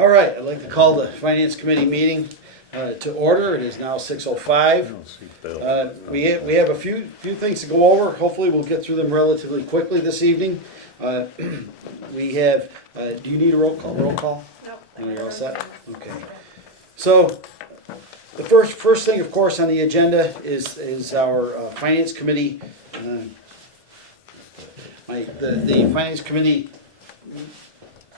All right, I'd like to call the Finance Committee meeting to order. It is now 6:05. We have a few things to go over. Hopefully, we'll get through them relatively quickly this evening. We have, do you need a roll call? Nope. No, you're all set? Okay. So, the first thing, of course, on the agenda is our Finance Committee. The Finance Committee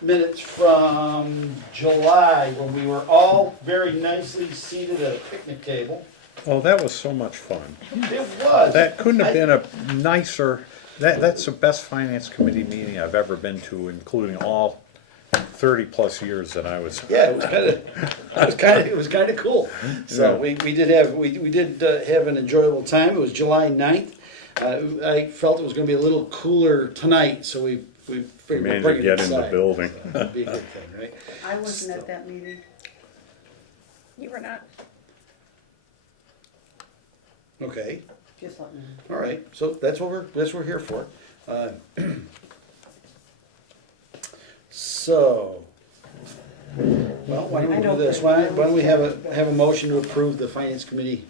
minutes from July, when we were all very nicely seated at a picnic table. Oh, that was so much fun. It was. That couldn't have been a nicer, that's the best finance committee meeting I've ever been to, including all 30 plus years that I was. Yeah, it was kind of cool. So Yeah. we did have an enjoyable time. It was July 9th. I felt it was going to be a little cooler tonight, so we figured we'd Managed bring to it get in the inside. building. So that'd be a good thing, right? I wasn't at that meeting. You were not. Okay. Just let me know. All right, so that's what we're here for. So, well, why don't we do this? Why don't we have a motion to approve the Finance Committee?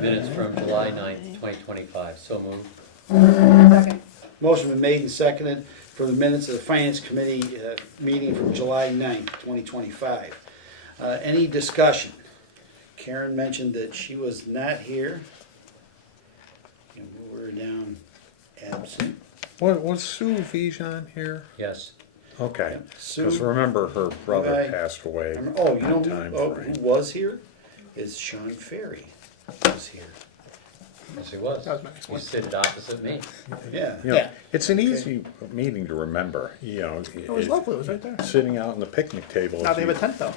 Minutes from July 9th, 2025, so moved. Second. Motion been made and seconded for the minutes of the Finance Committee meeting from July 9th, 2025. Any discussion? Karen mentioned that she was not here. And move her down absent. Was Sue Vision here? Yes. Okay, Sue- because remember her brother Okay. passed away. Oh, you know in time who frame. was here? Is Sean Ferry was here. Yes, he was. That was my next He one. stood opposite me. Yeah. You know, Yeah. it's an easy meeting to remember, It was lovely, it was right there. Sitting out on the picnic table. Now they have a tent though.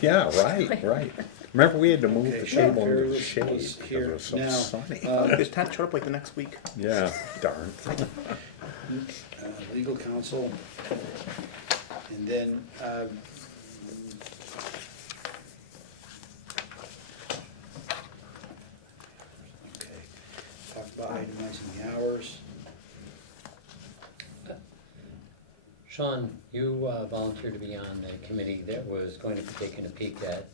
Yeah, right. Remember, we had to move Okay, the Sean table Ferry into the was shade because here. it was so Now, sunny. His tent showed up like the next week. Yeah, darn. Legal counsel. And then, okay, talk about itemizing the hours. Sean, you volunteered to be on the committee that was going to be taking a peek at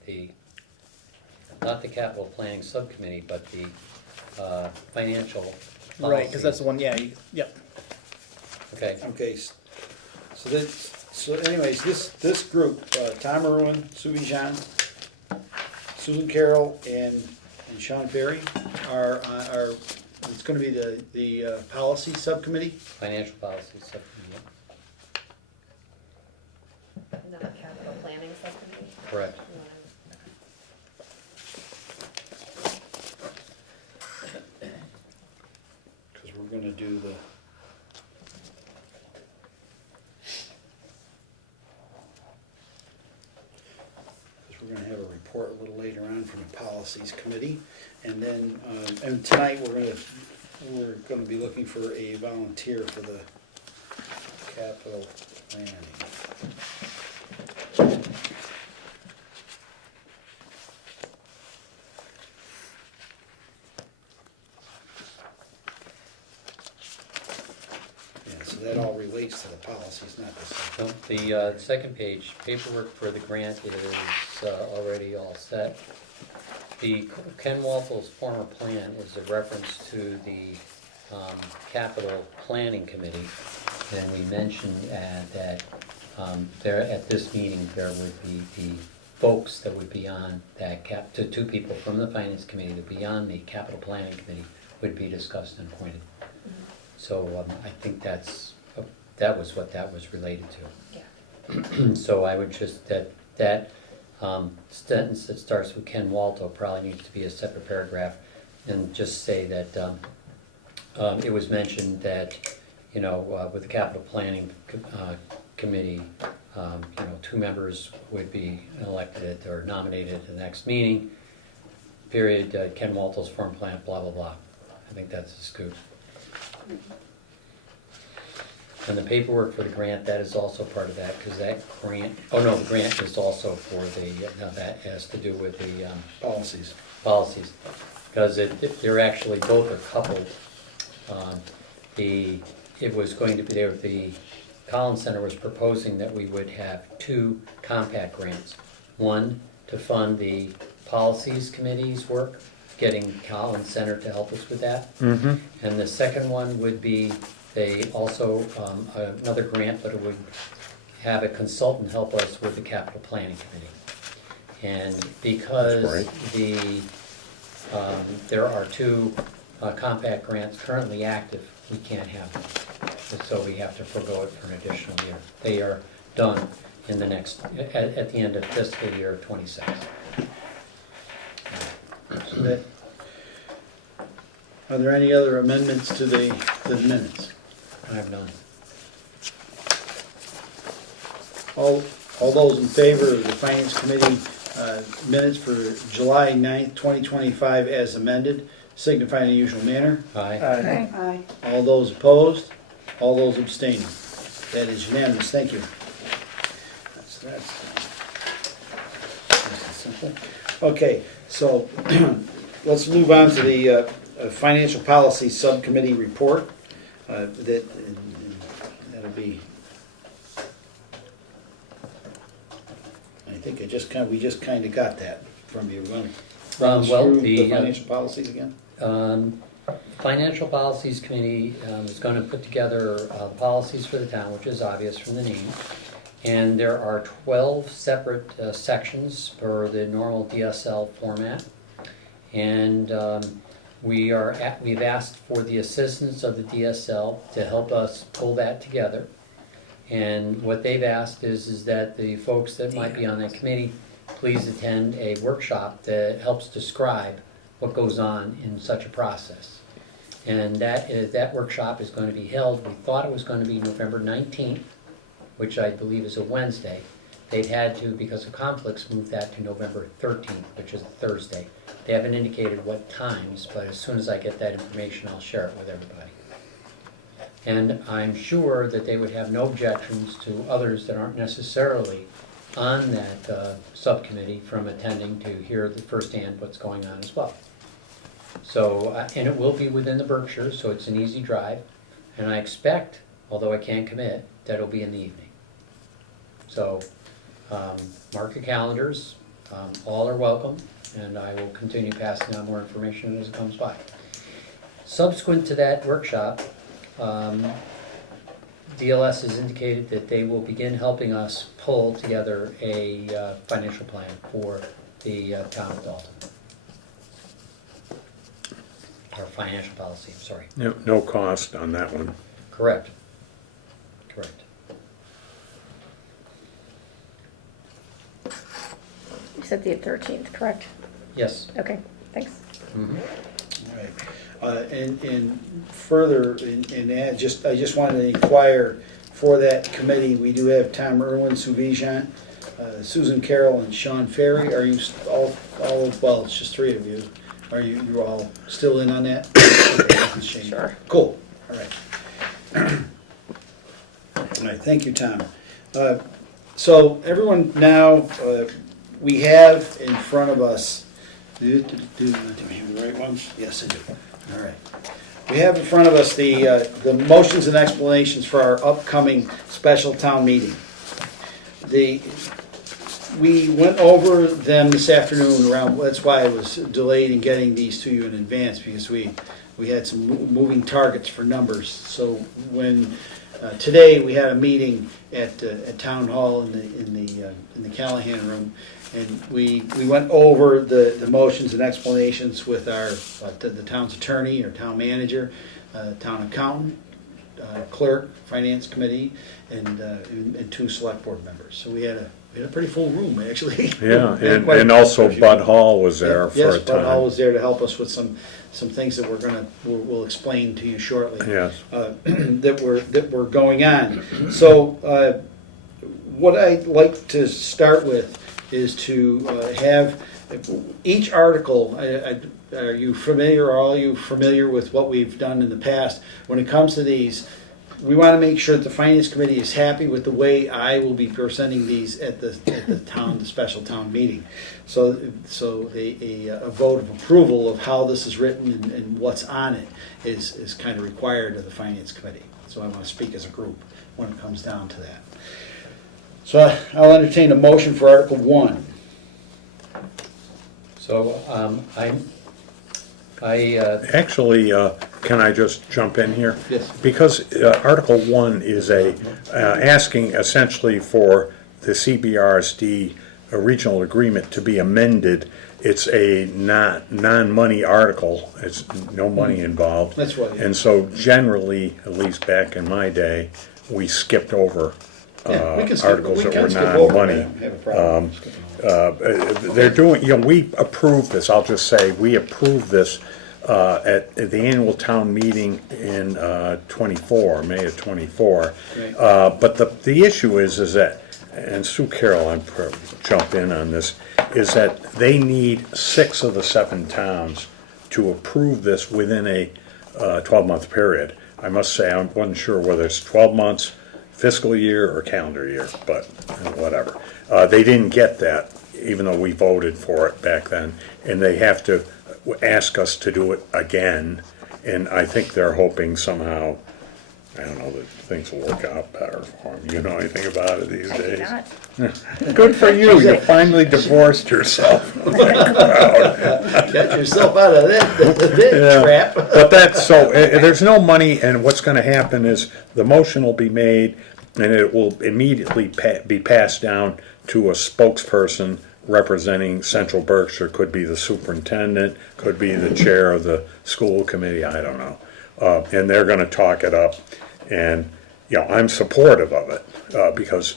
not the capital planning subcommittee, but the financial Right, because that's policy. the one, yeah, yep. Okay, Okay, so anyways, this group, Tom Irwin, Sue Jean, Susan Carroll, and Sean Ferry are, it's gonna be the policy subcommittee. financial policy subcommittee, Not capital planning subcommittee. correct. Cause we're gonna do the. Cause we're gonna have a report a little later on from the policies committee. And then, and tonight we're gonna be looking for a volunteer for the capital planning. Yeah, so that all relates to the policies, not the. So the second page, paperwork for the grant is already all set. The Ken Walpole's former plan is a reference to the capital planning committee. And we mentioned that there, at this meeting, there would be the folks that would be on that two people from the finance committee that would be on the capital planning committee would be discussed and appointed. So I think that was what that was related to. Yeah. So I would just, that sentence that starts with Ken Walto probably needs to be a separate paragraph, and just say that it was mentioned that, with the capital planning committee, 2 members would be elected or nominated at the next meeting, period, Ken Walto's firm plan, blah, blah, blah. I think that's a scoop. And the paperwork for the grant, that is also part of that, because that grant, the grant is also for that has to do with the Policies. policies. Because they're actually, both are coupled. It was going to be, Collins Center was proposing that we would have 2 compact grants. One to fund the policies committee's work, getting Collins Center to help us with that. Mm-hmm. And the second one would be, they also, another grant, but it would have a consultant help us with the capital planning committee. And because That's there are 2 compact grants currently active, we can't have them. And so we have to forego it for an additional year. They are done in the next, at the end of fiscal year '26. So that- Are there any other amendments to the minutes? I have none. All those in favor of the Finance Committee minutes for July 9th, 2025 as amended, signify in the usual manner. Aye. Aye. Aye. All those opposed, all those abstaining. That is unanimous, thank you. That's nice and simple. Okay, so let's move on to the Financial Policy Subcommittee report. That'll be, I think we just kind of got that from you. Run Well, through the, the financial policies again? Financial Policies Committee is going to put together policies for the town, which is obvious from the name. And there are 12 separate sections for the normal DSL format. And we've asked for the assistance of the DSL to help us pull that together. And what they've asked is that the folks that might be on that committee please attend a workshop that helps describe what goes on in such a process. And that workshop is going to be held, we thought it was going to be November 19th, which I believe is a Wednesday. They'd had to, because of conflicts, move that to November 13th, which is a Thursday. They haven't indicated what times, but as soon as I get that information, I'll share it with everybody. And I'm sure that they would have no objections to others that aren't necessarily on that subcommittee from attending to hear the firsthand what's going on as well. So, and it will be within the Berkshires, so it's an easy drive. And I expect, although I can't commit, that it'll be in the evening. So, mark your calendars, all are welcome, and I will continue passing on more information as it comes by. Subsequent to that workshop, DLS has indicated that they will begin helping us pull together a financial plan for the town of Dalton. Our financial policy, I'm sorry. No cost on that one. Correct. Correct. You said the 13th, correct? Yes. Okay, thanks. Mhm. All right. And further, and I just wanted to inquire for that committee, we do have Tom Irwin, Sue Vigeant, Susan Carroll, and Sean Ferry. Are you all, well, it's just 3 of you. Are you all still in on that? Shane. Sure. Cool, all right. All right, thank you, Tom. So everyone now, we have in front of us, do we have the right ones? Yes, I do. All right. We have in front of us the motions and explanations for our upcoming special town meeting. We went over them this afternoon around, that's why I was delayed in getting these to you in advance, because we had some moving targets for numbers. So when today we had a meeting at Town Hall in the Callahan room, and we went over the motions and explanations with our the town's attorney or town manager, town accountant, clerk, finance committee, and 2 select board members. So we had a pretty full room, actually. Yeah, and also Bud Hall was there for a Yes, Bud Hall time. was there to help us with some things that we'll explain to you shortly. Yes. That were going on. So what I'd like to start with is to have each article. Are you familiar? Are all you familiar with what we've done in the past? When it comes to these, we want to make sure that the finance committee is happy with the way I will be presenting these at the special town meeting. So a vote of approval of how this is written and what's on it is kind of required of the finance committee. So I want to speak as a group when it comes down to that. So I'll entertain a motion for Article 1. So, Actually, can I just jump in here? Yes. Because Article 1 is asking essentially for the CBRSD regional agreement to be amended. It's a non-money article, it's no money involved. That's right. And so generally, at least back in my day, we skipped over Yeah, we can articles we that can were skip over non-money. that. Have a problem skipping over. They're doing, we approved this, I'll just say, we approved this at the annual town meeting in May of 24. Right. But the issue is that, and Sue Carroll, I'm jump in on this, is that they need 6 of the 7 towns to approve this within a 12-month period. I must say, I wasn't sure whether it's 12 months, fiscal year, or calendar year, but whatever. They didn't get that, even though we voted for it back then, and they have to ask us to do it again, and I think they're hoping somehow, I don't know, that things will work out better for them. You know anything about it these I do days? not. Good for you, you finally divorced yourself. Get yourself out of that Yeah. trap. But that's, so, there's no money, and what's gonna happen is, the motion will be made, and it will immediately be passed down to a spokesperson representing Central Berkshire. Could be the superintendent, could be the chair of the school committee, I don't know. And they're gonna talk it up, and, I'm supportive of it, because,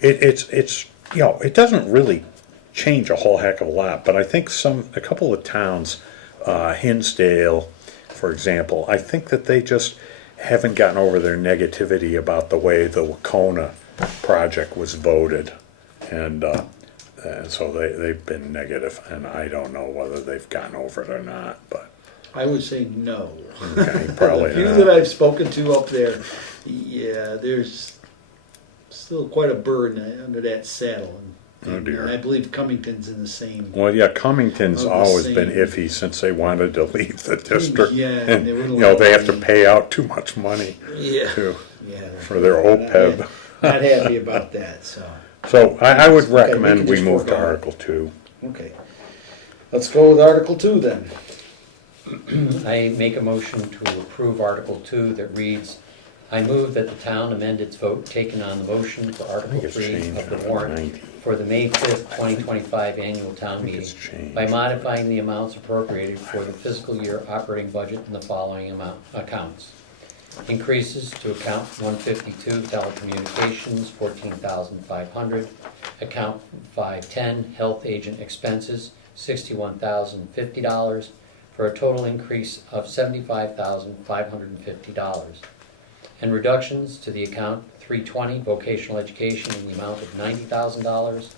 it's, it doesn't really change a whole heck of a lot, but I think a couple of towns, Hinsdale, for example, I think that they just haven't gotten over their negativity about the way the Wacona project was voted, and so they've been negative, and I don't know whether they've gotten over it or not, but I would say no. okay, probably The few not. that I've spoken to up there, yeah, there's still quite a burden under that saddle. Oh, dear. And I believe Cummington's in the same. Well, yeah, Cummington's Of the always been same- iffy since they wanted to leave the district. Yeah, And, they wouldn't they have to let me- pay out too much money Yeah. to, Yeah. for their not- OPEB. Not happy about that, so, So I would Okay, we recommend can we just move work to on it. Article 2. okay. Let's go with Article 2 then. I make a motion to approve Article 2 that reads, I move that the town amend its vote taken on the motion for Article it's 3 changed of the on warrant 90. for the May 5th, 2025 annual town think meeting it's changed. by modifying the amounts appropriated for the fiscal year operating budget in the following accounts. Increases to account 152 telecommunications, 14,500. Account 510 health agent expenses, $61,050, for a total increase of $75,550. And reductions to the account 320 vocational education in the amount of $90,000,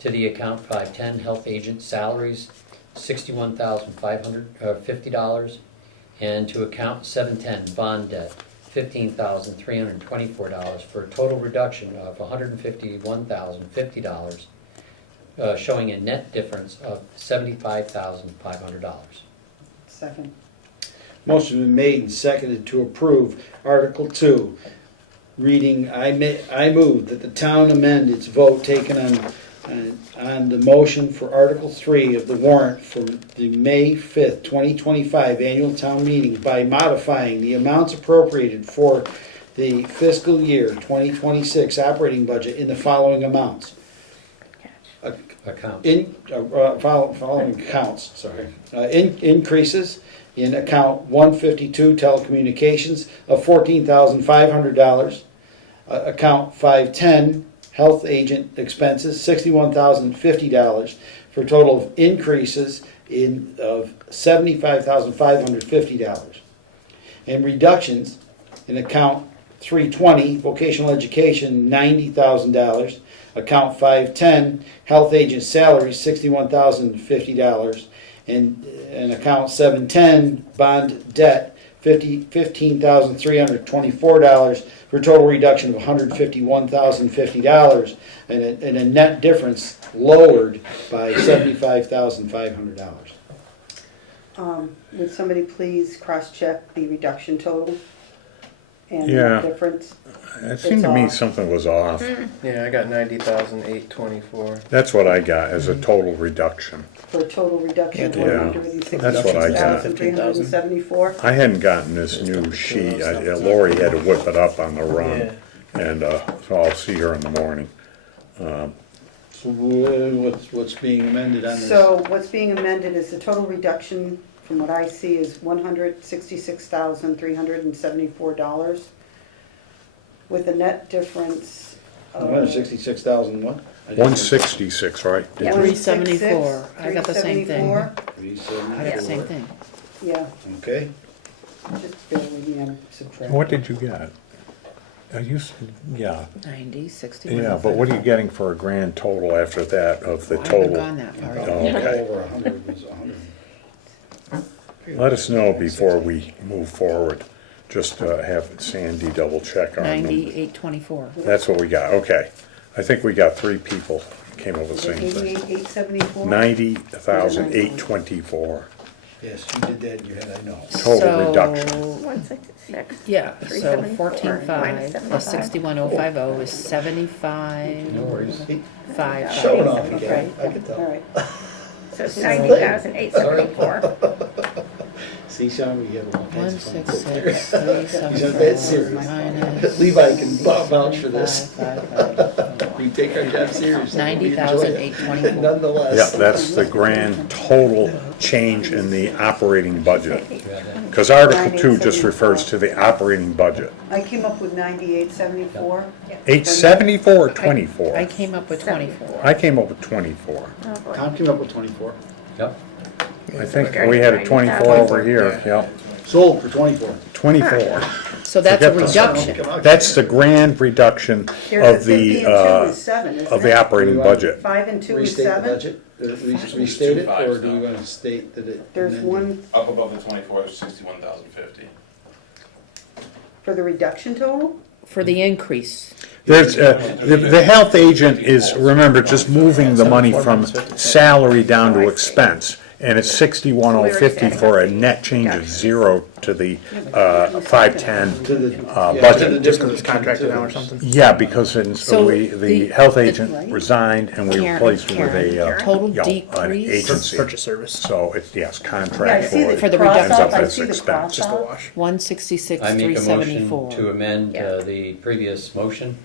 to the account 510 health agent salaries, $61,550, and to account 710 bond debt, $15,324, for a total reduction of $151,050, showing a net difference of $75,500. Second. Motion been made and seconded to approve Article 2, reading, I move that the town amend its vote taken on the motion for Article 3 of the warrant for the May 5th, 2025 annual town meeting by modifying the amounts appropriated for the fiscal year 2026 operating budget in the following amounts. Account. Following accounts, sorry. Increases in account 152 telecommunications of $14,500. Account 510 health agent expenses, $61,050, for a total of increases of $75,550. And reductions in account 320 vocational education, $90,000. Account 510 health agent salaries, $61,050. And account 710 bond debt, $15,324, for a total reduction of $151,050, and a net difference lowered by $75,500. Would somebody please cross-check the reduction total? and Yeah. the difference, It seemed to me off. something was off. Yeah, I got 90,824. That's what I got as a total reduction. for a total reduction of Yeah. one hundred and That's what I got. 166,374. I hadn't gotten this new sheet. Lori had to whip it up on the run. And so I'll see her in the morning. So what's being amended on this? So what's being amended is the total reduction, from what I see, is $166,374, with a net difference of 166,000 what? 166, right? Did you- 374. I got the same thing. 374. I got the same thing. Yeah, Okay, just bear with me, I'm subtracting. What did you get? Yeah, 90, 61. yeah, but what are you getting for a grand total after that of the I haven't total? gone that far Oh, yet. okay. over 100 was 100. Let us know before we move forward, just to have Sandy double check our numbers. 9824. That's what we got, okay. I think we got 3 people came up with Is the it same thing. 88,874? 90,824, Yes, you did that in your head, I know. total reduction. 166. Yeah, so 374 14.5 plus 61,050 is 75. No worries. 5. Showing off again, Right. I can All tell. right, So it's 90,874. See, Sean, we have a one. 166, He's not that serious. minus. Levi can vouch for this. 5. We take our job seriously. We enjoy it. 90,824. Nonetheless. Yeah, that's the grand total change in the operating budget. Because Article 2 just refers to the operating budget. I came up with 98,74. 874 or 24? I came up with 24. I came up with 24. Oh, boy. Tom came up with 24. Yep. I think we had a 24 over here, yeah. Sold for 24. 24. So that's a Forget the- reduction. That's the grand reduction Here's of 50 the, and 2 is 7, isn't of the it? operating budget. 5 and 2 is Restate the 7? budget? Restate it, or do we want to state that it? There's one Up above the 24, there's 61,050. for the reduction total? For the increase. There's, the health agent is, remember, just moving the money from salary down to expense. And it's 61,050 for a net change of 0 to the 510 To the, budget. to the Just because it's difference contracted now or between the something. Yeah, because it's, So the the- health the- agent resigned and we Karen- replaced it with a, Total you know, an decrease? agency. Purchase service. So it's, yes, Yeah, I see contractual. the For the cross reduction. off, Ends up I as see the expense. cross Just a off. wash. 166, I make a motion 374. to amend Yeah. the previous motion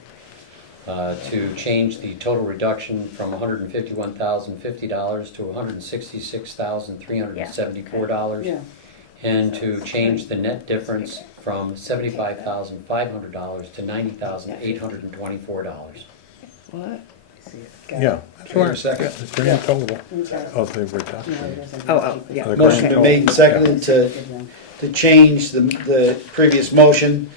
to change the total reduction from $151,050 to $166,374. Yeah, And to change the net difference from $75,500 to $90,824. What? see it. Got it. Yeah. Wait a second. It's the grand total Okay. of the No, reduction. it doesn't. Oh, yeah. The Motion grand been made and total. seconded to change the previous motion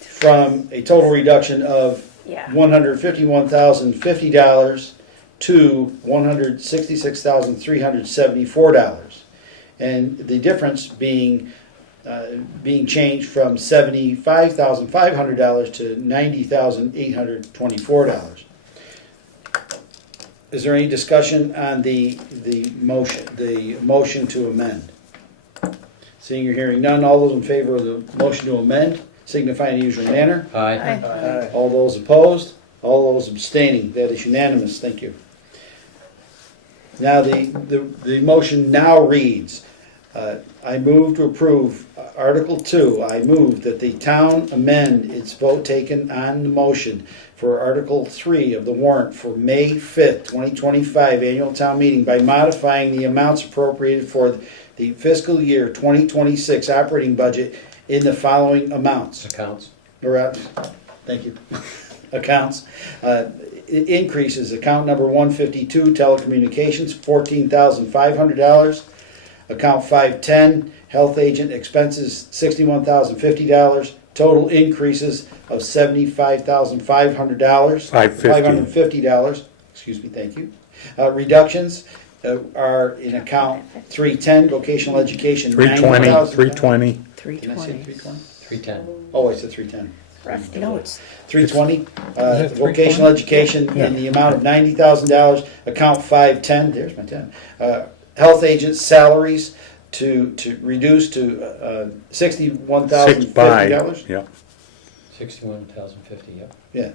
from a total reduction of Yeah. $151,050 to $166,374. And the difference being changed from $75,500 to $90,824. Is there any discussion on the motion to amend? Seeing or hearing none, all those in favor of the motion to amend signify in the usual manner. Aye. All those opposed, all those abstaining, that is unanimous, thank you. Now, the motion now reads, I move to approve Article 2, I move that the town amend its vote taken on the motion for Article 3 of the warrant for May 5th, 2025 annual town meeting by modifying the amounts appropriated for the fiscal year 2026 operating budget in the following amounts. Accounts. Thank you. Accounts. Increases, account number 152, telecommunications, $14,500. Account 510, health agent expenses, $61,050. Total increases of $75,500. $550. Excuse me, thank you. Reductions are in account 310, vocational education, 320, $90,000. 320. Did I say 320. 320? 310. Oh, I said 310. Rusty. No, it's 320, it vocational education Yeah. in the amount of $90,000, account 510, there's my 10. Health agent salaries to reduce to Six by, $61,050. yeah. 61,050, yep. Yeah.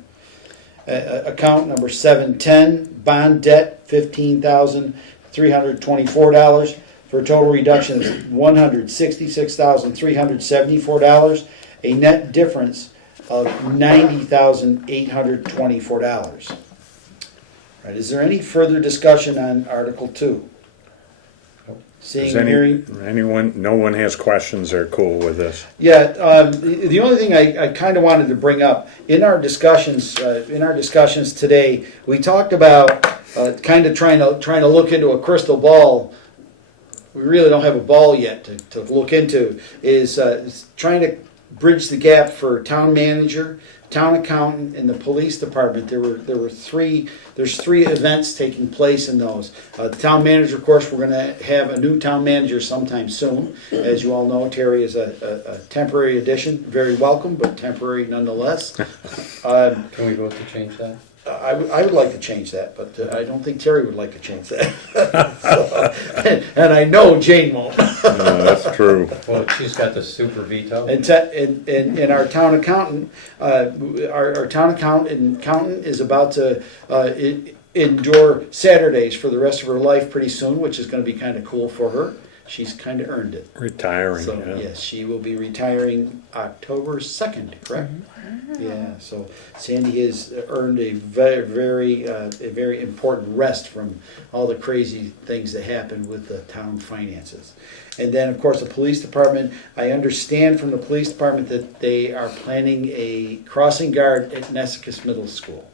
Account number 710, bond debt, $15,324, for a total reduction of $166,374, a net difference of $90,824. Right, is there any further discussion on Article 2? Seeing Does and hearing? no one has questions, they're cool with this? Yeah, the only thing I kind of wanted to bring up in our discussions today, we talked about kind of trying to look into a crystal ball. We really don't have a ball yet to look into. Is trying to bridge the gap for town manager, town accountant, and the police department. There's three events taking place in those. The town manager, of course, we're going to have a new town manager sometime soon. As you all know, Terry is a temporary addition, very welcome, but temporary nonetheless. Can we vote to change that? I would like to change that, but I don't think Terry would like to change that. And I know Jane won't. No, that's true. Well, she's got the super veto. And our town accountant, our town accountant is about to endure Saturdays for the rest of her life pretty soon, which is going to be kind of cool for her. She's kind of earned it. Retiring, So, yeah. yes, she will be retiring October 2nd, correct? Yeah, so Sandy has earned a very important rest from all the crazy things that happened with the town finances. And then, of course, the police department, I understand from the police department that they are planning a crossing guard at Nesicus Middle School.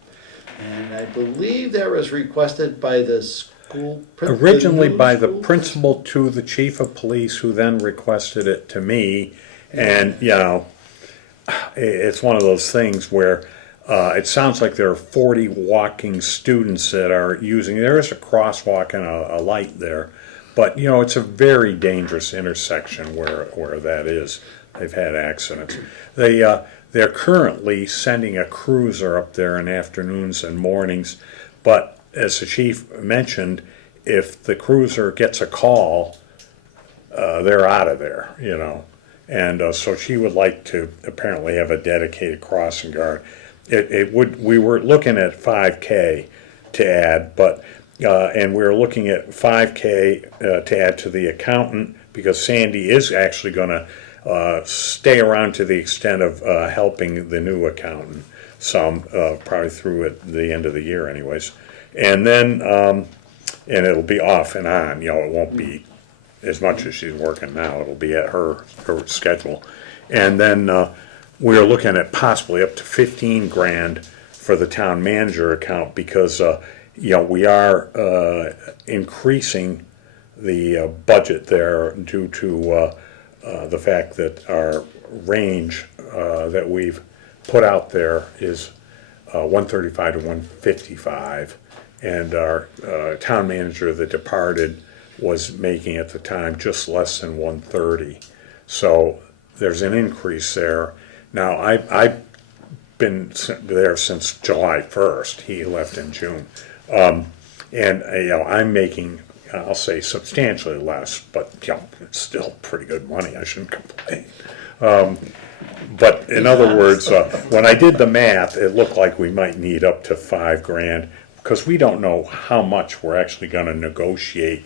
And I believe that was requested by the school. Originally by the school principal to the chief of police, who then requested it to me. And, you know, it's one of those things where it sounds like there are 40 walking students that are using, there is a crosswalk and a light there, but, you know, it's a very dangerous intersection where that is. They've had accidents. They're currently sending a cruiser up there in afternoons and mornings, but as the chief mentioned, if the cruiser gets a call, they're out of there, you know. And so she would like to apparently have a dedicated crossing guard. We were looking at 5K to add, but and we were looking at 5K to add to the accountant, because Sandy is actually going to stay around to the extent of helping the new accountant some, probably through at the end of the year anyways. And then, and it'll be off and on, you know, it won't be as much as she's working now, it'll be at her schedule. And then we're looking at possibly up to 15 grand for the town manager account, because, you know, we are increasing the budget there due to the fact that our range that we've put out there is 135 to 155. And our town manager that departed was making at the time just less than 130. So there's an increase there. Now, I've been there since July 1st. He left in June. And you know, I'm making, I'll say, substantially less, but you know, it's still pretty good money. I shouldn't complain. But in other words, when I did the math, it looked like we might need up to 5 grand, because we don't know how much we're actually going to negotiate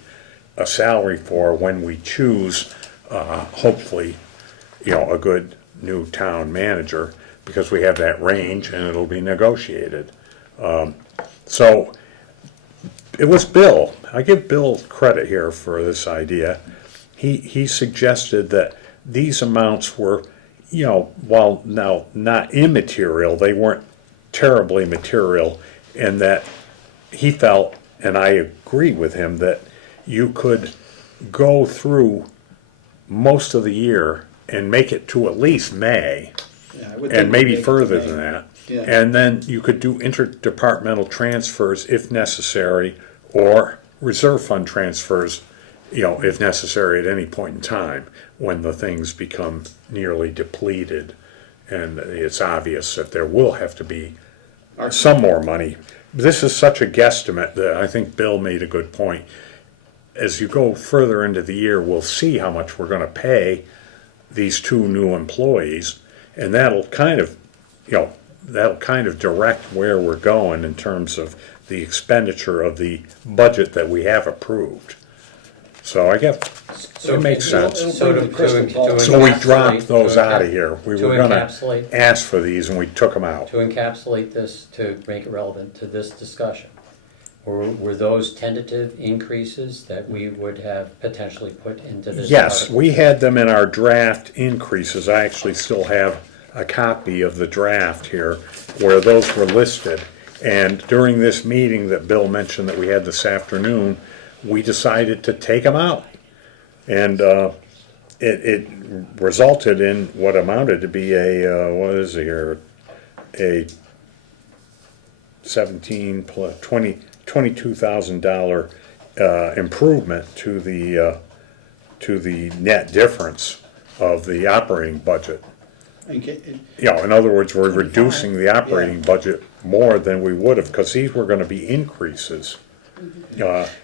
a salary for when we choose, hopefully, you know, a good new town manager, because we have that range and it'll be negotiated. So it was Bill. I give Bill credit here for this idea. He suggested that these amounts were, you know, while now not immaterial, they weren't terribly material, and that he felt, and I agree with him, that you could go through most of the year and make it to at least May, Yeah, I would think and maybe we'd make it further to than May. that. Yeah. And then you could do interdepartmental transfers if necessary, or reserve fund transfers, you know, if necessary at any point in time when the things become nearly depleted and it's obvious that there will have to be some more money. This is such a guesstimate that I think Bill made a good point. As you go further into the year, we'll see how much we're going to pay these 2 new employees, and that'll kind of that'll kind of direct where we're going in terms of the expenditure of the budget that we have approved. So I guess it makes sense. So to So we encapsulate- dropped those to out of encap- here. We to were gonna encapsulate- ask for these and we took them out. To encapsulate this, to make it relevant to this discussion, were those tentative increases that we would have potentially put into this? Yes, article? we had them in our draft increases. I actually still have a copy of the draft here where those were listed. And during this meeting that Bill mentioned that we had this afternoon, we decided to take them out. And it resulted in what amounted to be a, what is it here, a 17 plus $22,000 improvement to the net difference of the operating budget. Okay, In other words, we're reducing the operating budget more than we would have, because these were gonna be increases.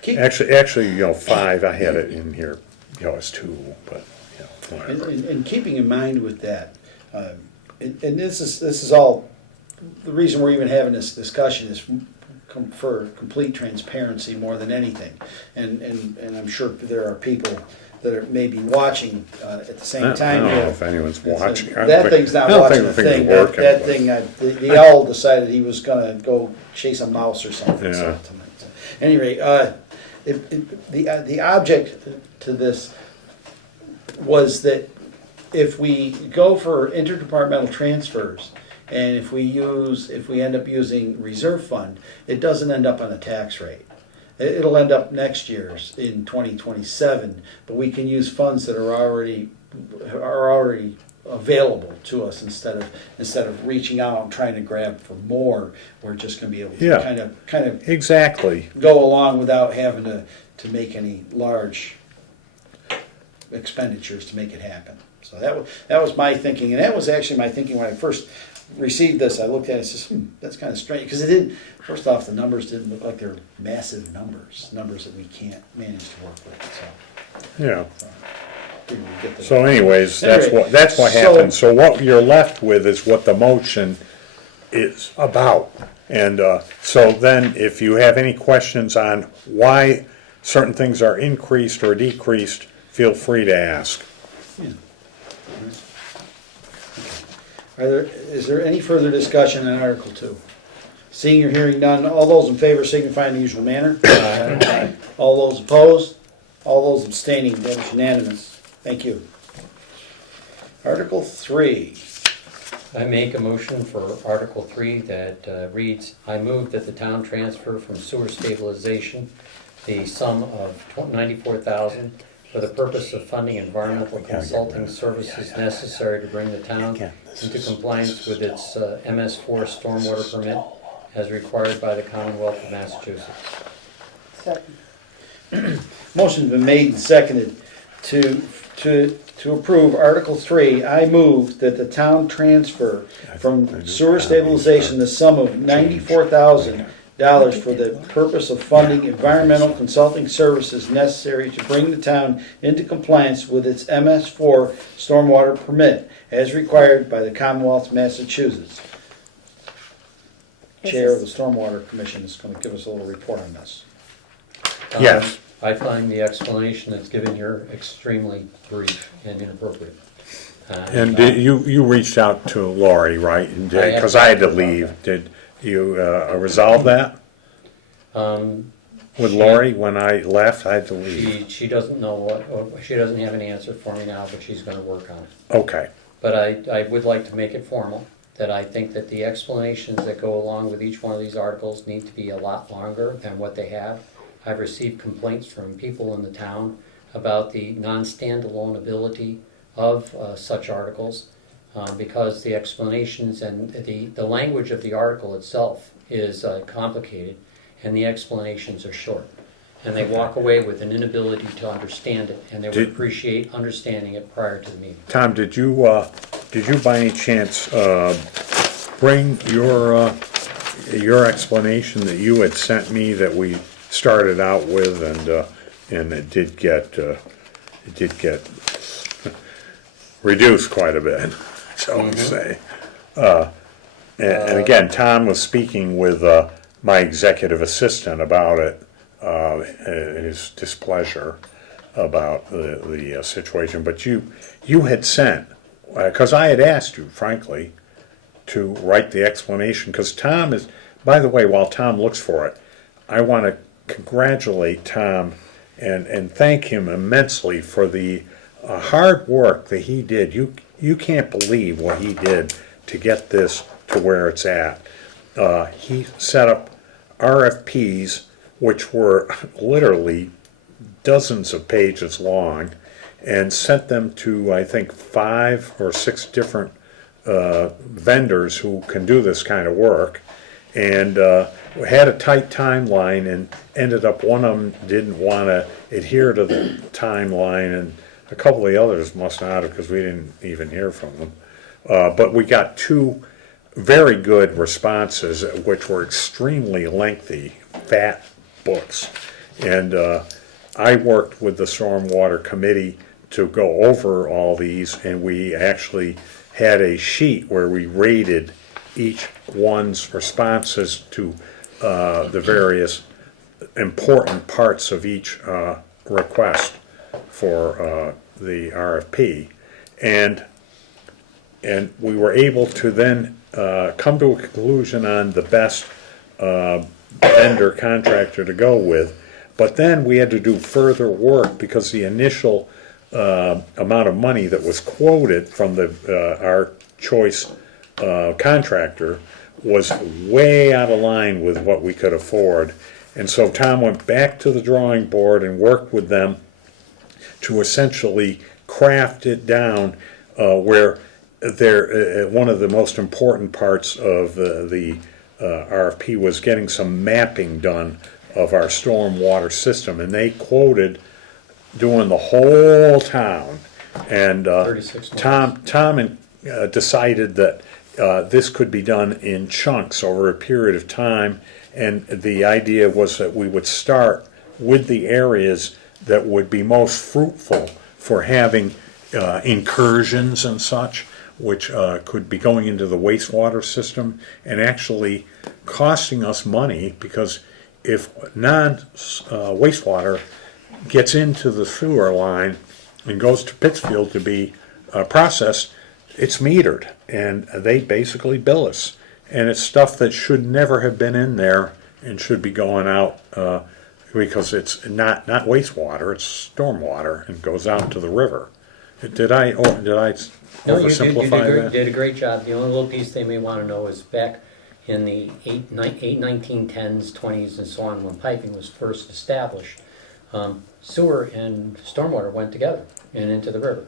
Actually, 5, I had it in here, it's 2, but, whatever. And keeping in mind with that, and this is all, the reason we're even having this discussion is for complete transparency more than anything. And I'm sure there are people that are maybe watching at the same I time. don't know if anyone's watching. That thing's not I don't watching think the the thing. thing's working, That but- thing, the owl decided he was gonna go chase a mouse or something. Yeah. So tonight. So, anyway, the object to this was that if we go for interdepartmental transfers, and if we end up using reserve fund, it doesn't end up on the tax rate. It'll end up next year's in 2027, but we can use funds that are already available to us instead of reaching out and trying to grab for more. We're just going to be able to Yeah. kind of Exactly. go along without having to make any large expenditures to make it happen. So that was my thinking, and that was actually my thinking when I first received this. I looked at it and said, that's kind of strange, because it didn't, first off, the numbers didn't look like they're massive numbers that we can't manage to work with, so. Yeah. Figured we'd get the- So anyways, Anyway, that's what so- happened. So what you're left with is what the motion is about. And so then if you have any questions on why certain things are increased or decreased, feel free to ask. Is there any further discussion on Article 2? Seeing or hearing none, all those in favor signify in the usual manner. All those opposed, all those abstaining, that is unanimous. Thank you. Article 3. I make a motion for Article 3 that reads, I move that the town transfer from sewer stabilization the sum of $94,000 for the purpose of funding environmental consulting services necessary to bring the town into compliance with its MS4 stormwater permit as required by the Commonwealth of Massachusetts. Second. Motion's been made and seconded to approve Article 3. I move that the town transfer from sewer stabilization the sum of $94,000 for the purpose of funding environmental consulting services necessary to bring the town into compliance with its MS4 stormwater permit as required by the Commonwealth of Massachusetts. Chair of the Stormwater Commission is going to give us a little report on this. Yes. I find the explanation that's given here extremely brief and inappropriate. And you reached out to Lori, right? Because I had to leave. Did you resolve that with Lori when I left? I had to leave. She doesn't know she doesn't have an answer for me now, but she's gonna work on it. Okay. But I would like to make it formal, that I think that the explanations that go along with each one of these articles need to be a lot longer than what they have. I've received complaints from people in the town about the non-standalone ability of such articles because the explanations and the language of the article itself is complicated and the explanations are short. And they walk away with an inability to understand it, and they would appreciate understanding it prior to the meeting. Tom, did you by any chance bring your explanation that you had sent me that we started out with, and it did get reduced quite a bit, shall we say? And again, Tom was speaking with my executive assistant about it, his displeasure about the situation. But you had sent, because I had asked you, frankly, to write the explanation, because Tom is, by the way, while Tom looks for it, I want to congratulate Tom and thank him immensely for the hard work that he did. You can't believe what he did to get this to where it's at. He set up RFPs, which were literally dozens of pages long, and sent them to, I think, 5 or 6 different vendors who can do this kind of work, and had a tight timeline, and ended up one of them didn't want to adhere to the timeline, and a couple of the others must not have, because we didn't even hear from them. But we got 2 very good responses, which were extremely lengthy, fat books. And I worked with the Stormwater Committee to go over all these, and we actually had a sheet where we rated each one's responses to the various important parts of each request for the RFP. And we were able to then come to a conclusion on the best vendor contractor to go with. But then we had to do further work, because the initial amount of money that was quoted from our choice contractor was way out of line with what we could afford. And so Tom went back to the drawing board and worked with them to essentially craft it down where one of the most important parts of the RFP was getting some mapping done of our stormwater system, and they quoted doing the whole town. And 36 Tom decided that this could be done in chunks over a period of time, and the idea was that we would start with the areas that would be most fruitful for having incursions and such, which could be going into the wastewater system and actually costing us money, because if wastewater gets into the sewer line and goes to Pittsfield to be processed, it's metered, and they basically bill us. And it's stuff that should never have been in there and should be going out because it's not wastewater, it's stormwater, and goes out to the river. Did I No, you oversimplify that? did a great job. The only little piece they may want to know is back in the 1910s, 20s, and so on, when piping was first established, sewer and stormwater went together and into the river.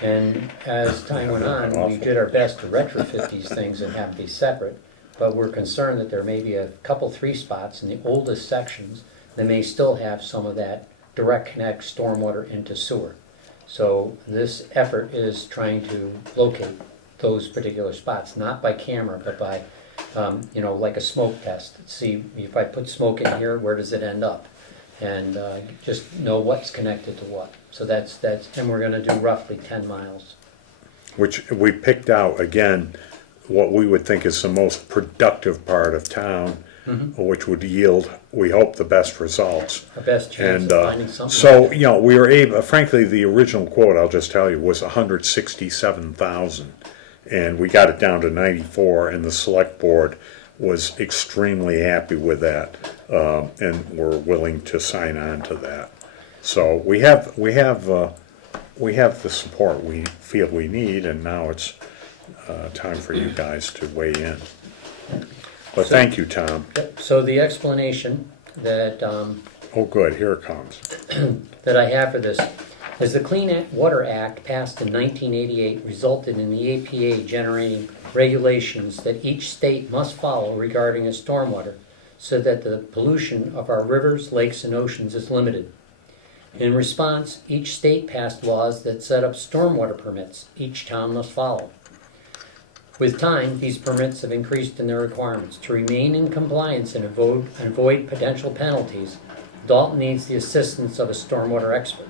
And as time went on, we did our best to retrofit these things and have them be separate, but we're concerned that there may be a couple, 3 spots in the oldest sections that may still have some of that direct connect stormwater into sewer. So this effort is trying to locate those particular spots, not by camera, but by, like a smoke test. See, if I put smoke in here, where does it end up? And just know what's connected to what. So that's, and we're gonna do roughly 10 miles. Which we picked out, again, what we would think is the most productive part of town, which would yield, we hope, the best results. Our best chance And of finding something. so, like that. we were able, frankly, the original quote, I'll just tell you, was 167,000. And we got it down to 94, and the select board was extremely happy with that, and were willing to sign on to that. So we have the support we feel we need, and now it's time for you guys to weigh in. But thank you, Tom. So the explanation that Oh, good, here it comes. that I have for this is the Clean Water Act passed in 1988 resulted in the EPA generating regulations that each state must follow regarding its stormwater so that the pollution of our rivers, lakes, and oceans is limited. In response, each state passed laws that set up stormwater permits each town must follow. With time, these permits have increased in their requirements. To remain in compliance and avoid potential penalties, Dalton needs the assistance of a stormwater expert.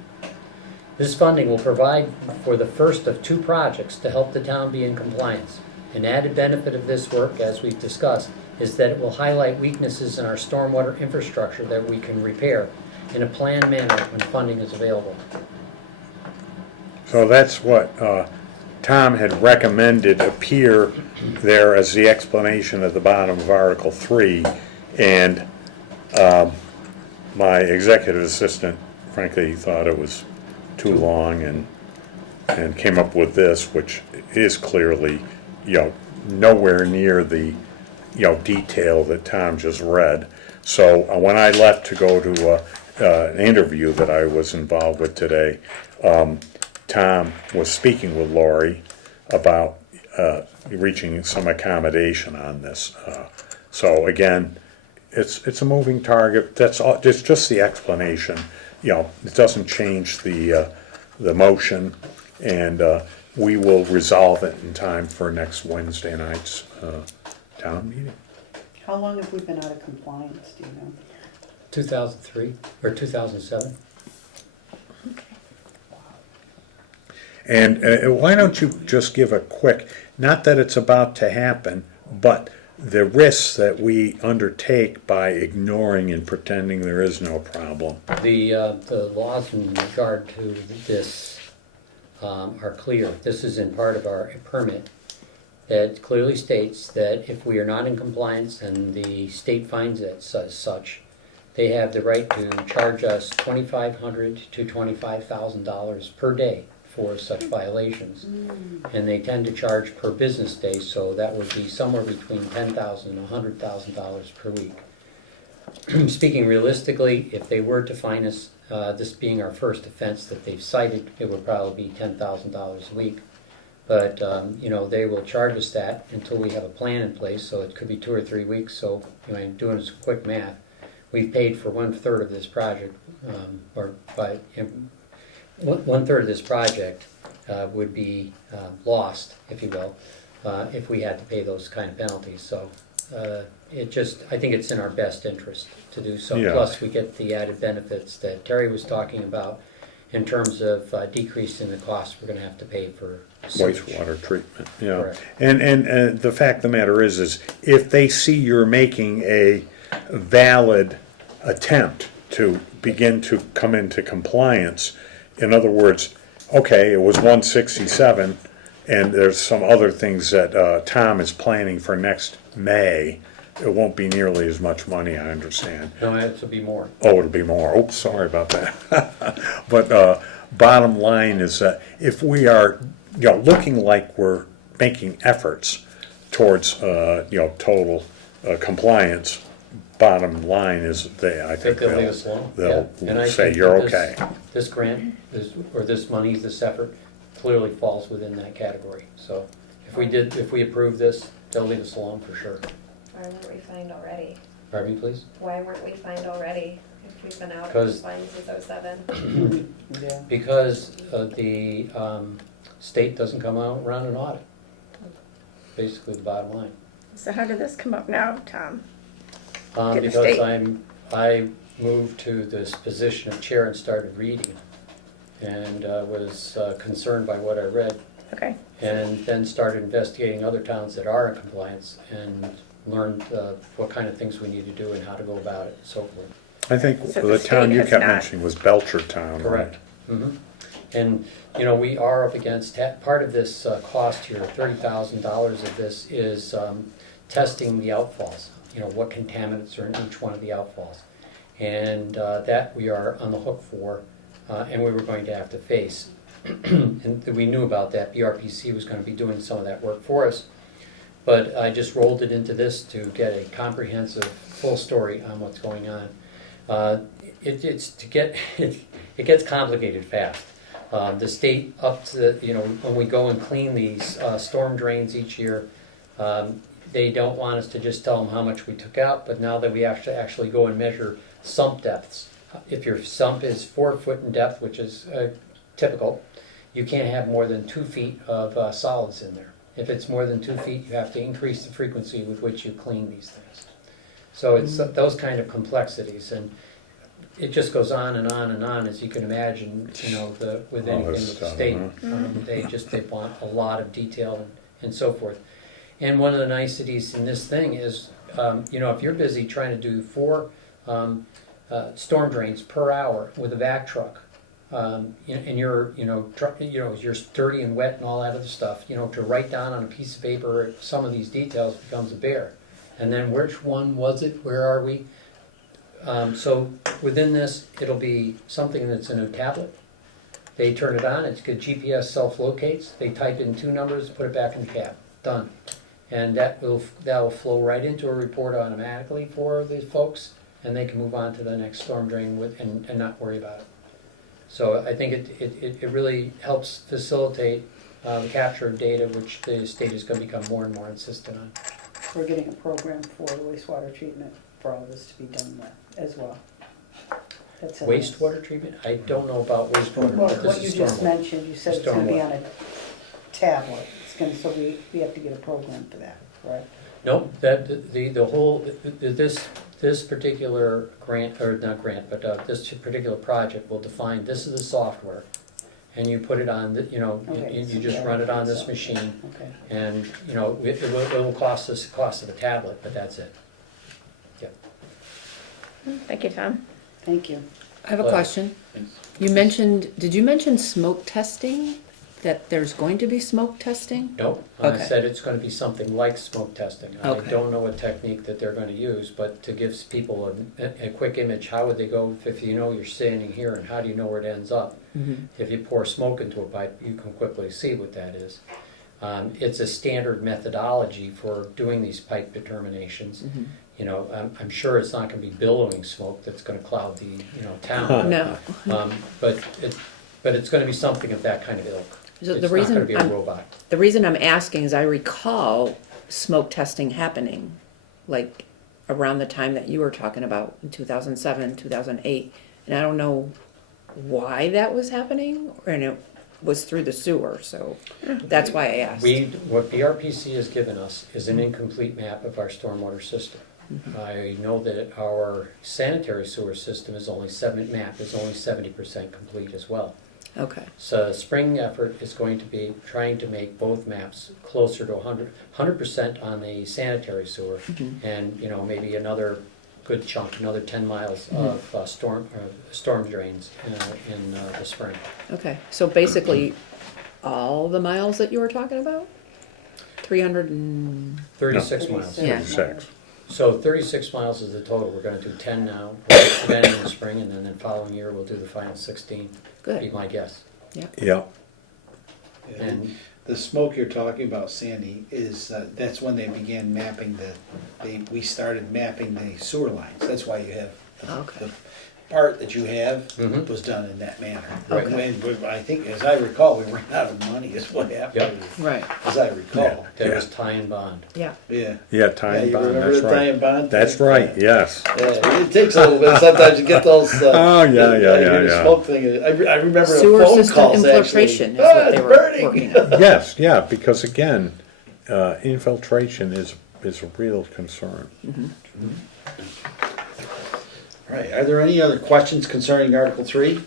This funding will provide for the first of 2 projects to help the town be in compliance. An added benefit of this work, as we've discussed, is that it will highlight weaknesses in our stormwater infrastructure that we can repair in a planned manner when funding is available. So that's what Tom had recommended appear there as the explanation at the bottom of Article 3. And my executive assistant, frankly, thought it was too long and came up with this, which is clearly, nowhere near the, detail that Tom just read. So when I left to go to an interview that I was involved with today, Tom was speaking with Lori about reaching some accommodation on this. So again, it's a moving target. That's all. It's just the explanation. It doesn't change the motion, and we will resolve it in time for next Wednesday night's town meeting. How long have we been out of compliance, do you know? 2003 or 2007? And why don't you just give a quick, not that it's about to happen, but the risks that we undertake by ignoring and pretending there is no problem. The laws in regard to this are clear. This is in part of our permit that clearly states that if we are not in compliance and the state finds it as such, they have the right to charge us $2,500 to $25,000 per day for such violations. And they tend to charge per business day, so that would be somewhere between $10,000 and $100,000 per week. Speaking realistically, if they were to fine us, this being our first offense that they've cited, it would probably be $10,000 a week. But, they will charge us that until we have a plan in place, so it could be 2 or 3 weeks. So, doing some quick math, we've paid for 1/3 of this project, one third of this project would be lost, if you will, if we had to pay those kind of penalties. So I think it's in our best interest to do so. Yeah. Plus, we get the added benefits that Terry was talking about in terms of decrease in the cost we're going to have to pay for sewage. Wastewater treatment, Correct. And the fact of the matter is if they see you're making a valid attempt to begin to come into compliance, in other words, okay, it was 167, and there's some other things that Tom is planning for next May. It won't be nearly as much money, I understand. No, it will be more. Oh, it'll be more. Oops, sorry about that. But bottom line is that if we are, looking like we're making efforts towards, total compliance, bottom line is I think They'll leave us alone. they'll Yeah. And I say think you're that okay. This grant, this money, this effort, clearly falls within that category. So if we approve this, they'll leave us alone for sure. Why weren't we fined already? Pardon me, please? Why weren't we fined already if we've been out of 'Cause- compliance since '07? Yeah. Because the state doesn't come out around and audit. Basically the bottom line. So how did this come up now, Tom? Did the Because state- I moved to this position of chair and started reading, and was concerned by what I read, Okay, and then started investigating other towns that are in compliance and learned what kind of things we need to do and how to go about it and so forth. I think So the the town state you has kept not- mentioning was Belchertown. Correct. Mhm. And, we are up against, part of this cost here, $30,000 of this is testing the outfalls. What contaminants are in each one of the outfalls. And that we are on the hook for, and we were going to have to face. And we knew about that. BRPC was going to be doing some of that work for us. But I just rolled it into this to get a comprehensive, full story on what's going on. It gets complicated fast. The state up to when we go and clean these storm drains each year, they don't want us to just tell them how much we took out, but now that we actually go and measure sump depths. If your sump is 4 foot in depth, which is typical, you can't have more than 2 feet of solids in there. If it's more than 2 feet, you have to increase the frequency with which you clean these things. So it's those kind of complexities, and it just goes on and on and on, as you can imagine. With anything with the stuff, state, huh? they want a lot of detail and so forth. And one of the niceties in this thing is, if you're busy trying to do 4 storm drains per hour with a vac truck, and you're dirty and wet and all that other stuff, to write down on a piece of paper some of these details becomes a bear. And then which one was it? Where are we? So within this, it'll be something that's in a tablet. They turn it on, it's good GPS self-locates, they type in 2 numbers, put it back in the cab, done. And that will flow right into a report automatically for the folks, and they can move on to the next storm drain and not worry about it. So I think it really helps facilitate the capture of data, which the state is going to become more and more insistent on. We're getting a program for wastewater treatment for all this to be done with as well. That's in this. Wastewater treatment? I don't know about wastewater, Well, but what this you is just stormwater. mentioned, you said it's gonna be Stormwater. on a tablet. It's gonna, so we have to get a program for that, correct? Nope, the whole, this particular grant, or not grant, but this particular project will define, this is the software, and you put it on, Okay, you just so run it on this so- machine, Okay. and, it will cost us the cost of the tablet, but that's it. Thank you, Tom. Thank you. I have a Well, question. Did you mention smoke testing? That there's going to be smoke testing? Nope, I Okay. said it's gonna be something like smoke testing. I Okay. don't know what technique that they're gonna use, but to give people a quick image, how would they go if you're standing here, and how do you know where it ends up? Mhm. If you pour smoke into a pipe, you can quickly see what that is. It's a standard methodology for doing these pipe determinations. Mhm. I'm sure it's not gonna be billowing smoke that's gonna cloud the, town. No. But it's gonna be something of that kind of ilk. So It's the not reason gonna be a I'm- robot. The reason I'm asking is I recall smoke testing happening, like around the time that you were talking about in 2007, 2008, and I don't know why that was happening, and it was through the sewer, so that's why I asked. What BRPC has given us is an incomplete map of our stormwater system. I know that our sanitary sewer system is only 70% complete as well. Okay. So the spring effort is going to be trying to make both maps closer to 100% on the sanitary sewer, and maybe another good chunk, another 10 miles of storm drains in the spring. Okay, so basically, all the miles that you were talking about? 300 and... 36 miles. Yeah. 36. So 36 miles is the total. We're going to do 10 now, then in the spring, and then the following year we'll do the final 16. Be Good, my guess. Yeah. And The smoke you're talking about, Sandy, is, that's when they began mapping we started mapping the sewer lines. That's why you have, Okay. the part that you have Mhm. was done in that manner. Right. And I think, as I recall, we ran out of money is what happened, right, as I recall. there was tie and bond. yeah. Yeah. Yeah, tie and you bond, remember that's the tie right. and bond? That's right, yes. Yeah, it takes a little bit sometimes to get those. Oh, yeah, the yeah. smoke thing. I remember the Sewer phone system calls infiltration is actually. what they It's were burning. working on. Yes, yeah, because again, infiltration is a real concern. All right, are there any other questions concerning Article 3?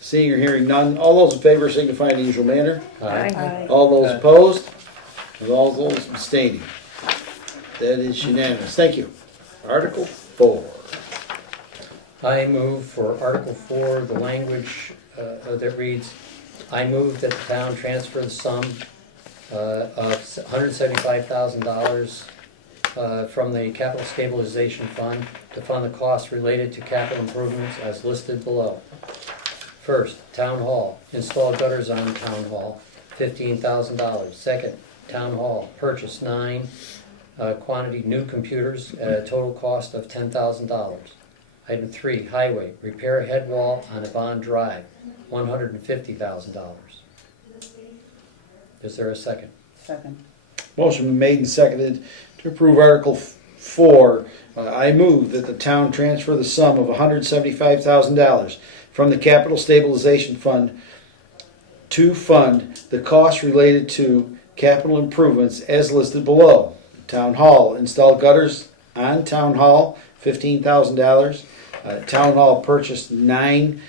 Seeing or hearing none, all those in favor signify in the usual manner. Aye. All those opposed, and all those abstaining. That is unanimous. Thank you. Article 4. I move for Article 4, the language that reads, I move that the town transfer the sum of $175,000 from the capital stabilization fund to fund the costs related to capital improvements as listed below. First, town hall, install gutters on town hall, $15,000. Second, town hall, purchase 9 quantity new computers at a total cost of $10,000. Item 3, highway, repair a head wall on a Bond Drive, $150,000. Is there a second? Second. Motion been made and seconded to approve Article 4. I move that the town transfer the sum of $175,000 from the Capital Stabilization Fund to fund the costs related to capital improvements as listed below. Town Hall, install gutters on Town Hall, $15,000. Town Hall purchased 9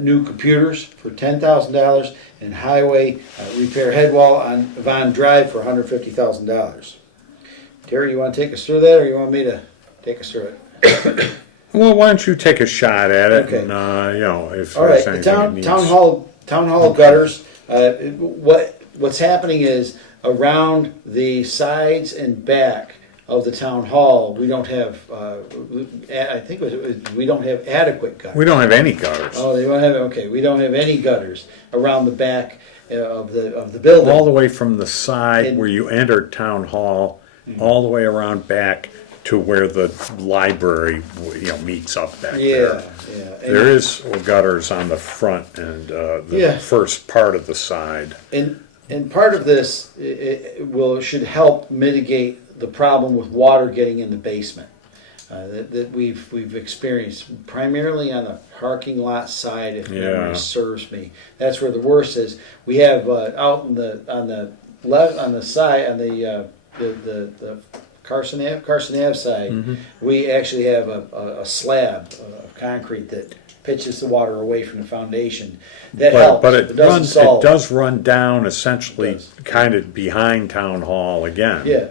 new computers for $10,000, and highway repair head wall on Von Drive for $150,000. Terry, you want to take us through that, or you want me to take us through it? Well, why don't you take a shot at it, Okay. and, if All right, there's the anything it needs. town hall gutters, what's happening is around the sides and back of the town hall, we don't have, I think we don't have adequate gutters. We don't have any gutters. Oh, they don't have, okay, we don't have any gutters around the back of the building. All the way from the side And- where you entered town hall, all the way around back to where the library, meets up back Yeah, there. yeah. And- There is gutters on the front and the Yeah. first part of the side. And part of this should help mitigate the problem with water getting in the basement that we've experienced primarily on the parking lot side. If memory Yeah. serves me, that's where the worst is. We have out on the left on the side on the Carson Ave side. Mm-hmm. We actually have a slab of concrete that pitches the water away from the foundation. That helps. But it doesn't solve. does run down essentially It does. kind of behind town hall again. Yeah,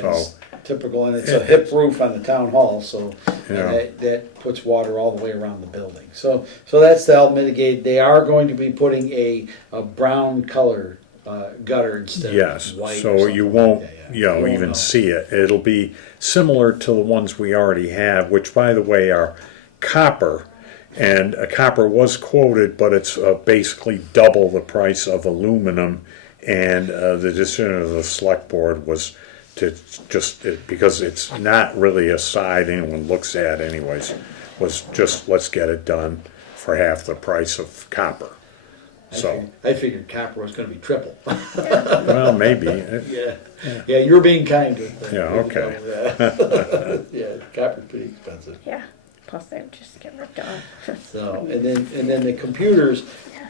So- it's typical, and it's a hip roof on the town hall, so Yeah. that puts water all the way around the building. So that's to help mitigate. They are going to be putting a brown color gutter instead Yes, of white. or so something you like won't, that, yeah. You won't even know. see it. It'll be similar to the ones we already have, which by the way are copper. And copper was quoted, but it's basically double the price of aluminum. And the decision of the select board was to because it's not really a side anyone looks at anyways, was just let's get it done for half the price of copper. So, I figured copper was going to be triple. well, maybe. Yeah, you're being kind to it. Yeah, okay. Yeah, copper's pretty expensive. Yeah. Plus they would just get ripped off. So, and then the computers,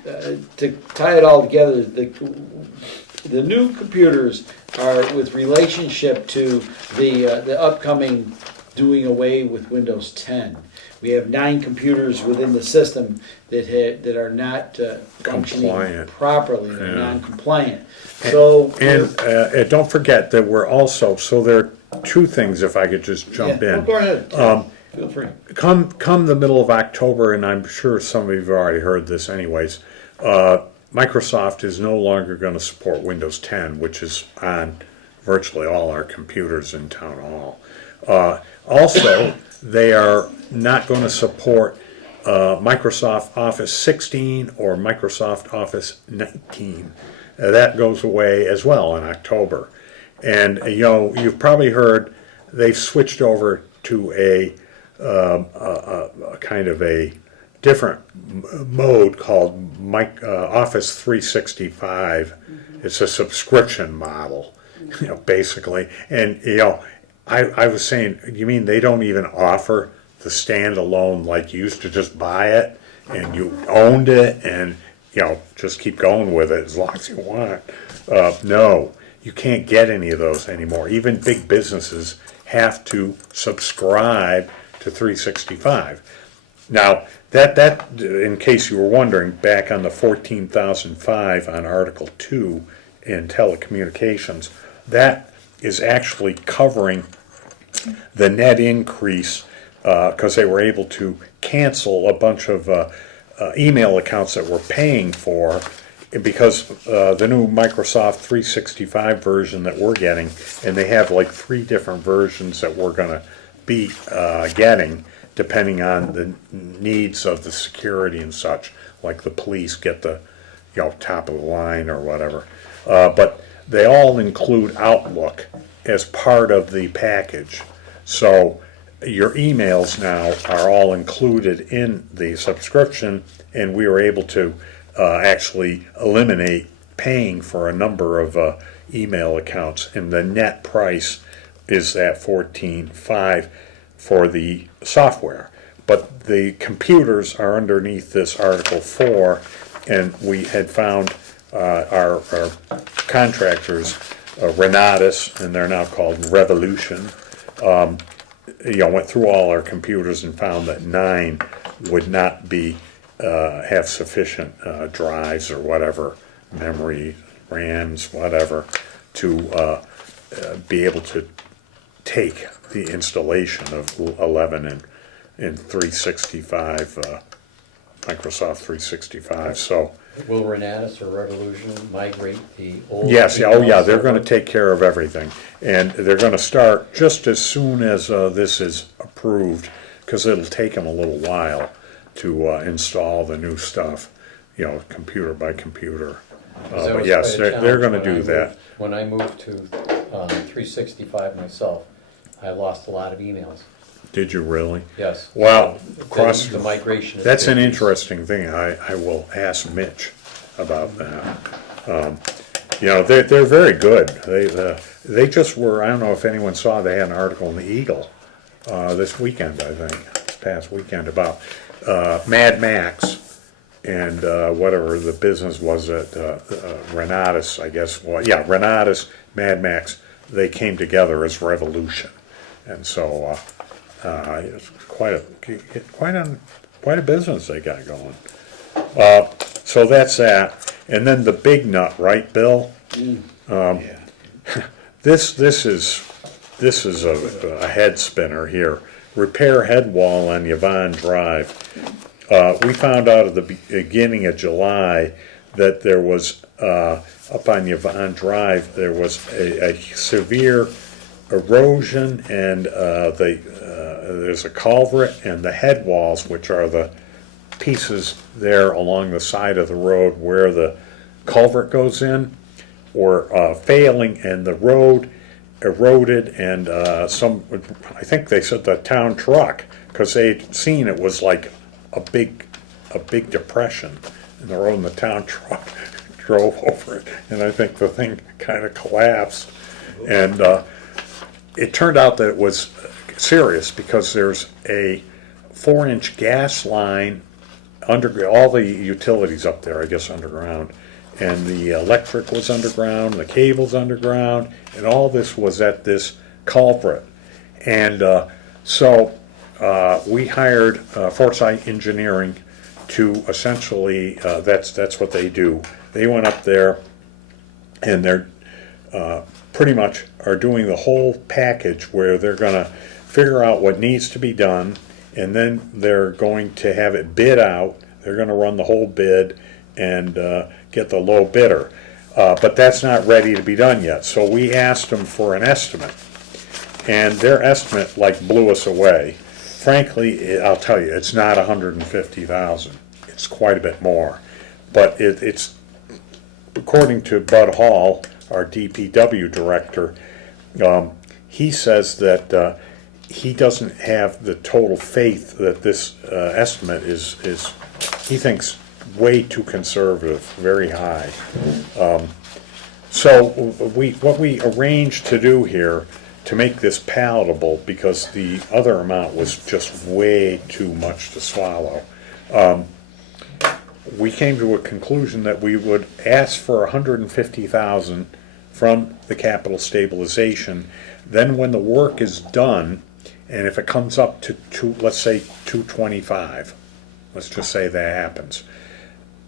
to tie it all together, the new computers are with relationship to the upcoming doing away with Windows 10. We have 9 computers within the system that are not functioning Compliant. properly, they're Yeah. non-compliant. So And don't forget that we're also, so there are two things if I could just jump yeah, in. go ahead. Feel free. Come the middle of October, and I'm sure some of you have already heard this anyways, Microsoft is no longer going to support Windows 10, which is on virtually all our computers in town hall. Also, they are not going to support Microsoft Office 16 or Microsoft Office 19. That goes away as well in October. And you've probably heard they've switched over to a kind of a different mode called Office 365. It's a subscription model, basically. And I was saying, you mean they don't even offer the standalone, like you used to just buy it and you owned it and just keep going with it as long as you want? No, you can't get any of those anymore. Even big businesses have to subscribe to 365. Now, that in case you were wondering, back on the 14,005 on Article 2 in telecommunications, that is actually covering the net increase because they were able to cancel a bunch of email accounts that we're paying for because the new Microsoft 365 version that we're getting, and they have like 3 different versions that we're going to be getting depending on the needs of the security and such, like the police get the top of the line or whatever. But they all include Outlook as part of the package. So your emails now are all included in the subscription, and we were able to actually eliminate paying for a number of email accounts, and the net price is at $14.5 for the software. But the computers are underneath this Article 4, and we had found our contractors, Renatus, and they're now called Revolution, went through all our computers and found that 9 would not be have sufficient drives or whatever, memory, RAMs, whatever, to be able to take the installation of 11 in 365, Microsoft 365. So Will Renatus or Revolution migrate the old? yes, oh yeah, emails they're going to over? take care of everything, and they're going to start just as soon as this is approved, because it'll take them a little while to install the new stuff, you know, computer by computer. 'Cause that But was yes, quite a they're going challenge to do that. When I moved to 365 myself, I lost a lot of emails. Did you really? Yes. Wow, The- cross. The migration. is That's an good. interesting thing. I will ask Mitch about that. You know, they're very good. They just were. I don't know if anyone saw. They had an article in the Eagle this weekend. I think this past weekend about Mad Max and whatever the business was at Renatus. I guess. Well, yeah, Renatus, Mad Max. They came together as Revolution, and so it's quite a business they got going. So that's that, and then the big nut, right, Bill? Yeah. This is a head spinner here. Repair head wall on Yvonne Drive. We found out at the beginning of July that there was up on Yvonne Drive there was a severe erosion, and there's a culvert, and the head walls, which are the pieces there along the side of the road where the culvert goes in, were failing, and the road eroded, and I think they said the town truck, because they'd seen it was like a big depression in the road, and the town truck drove over it, and I think the thing kind of collapsed, and it turned out that it was serious because there's a 4-inch gas line under all the utilities up there, I guess underground, and the electric was underground, the cable's underground, and all this was at this culvert. And so we hired Foresight Engineering to essentially, that's what they do. They went up there, and they're pretty much are doing the whole package where they're going to figure out what needs to be done, and then they're going to have it bid out. They're going to run the whole bid and get the low bidder. But that's not ready to be done yet. So we asked them for an estimate, and their estimate like blew us away. Frankly, I'll tell you, it's not $150,000. It's quite a bit more. But it's according to Bud Hall, our DPW director, he says that he doesn't have the total faith that this estimate is he thinks way too conservative, very high. So what we arranged to do here to make this palatable, because the other amount was just way too much to swallow, we came to a conclusion that we would ask for $150,000 from the capital stabilization. Then when the work is done, and if it comes up to let's say 225, let's just say that happens,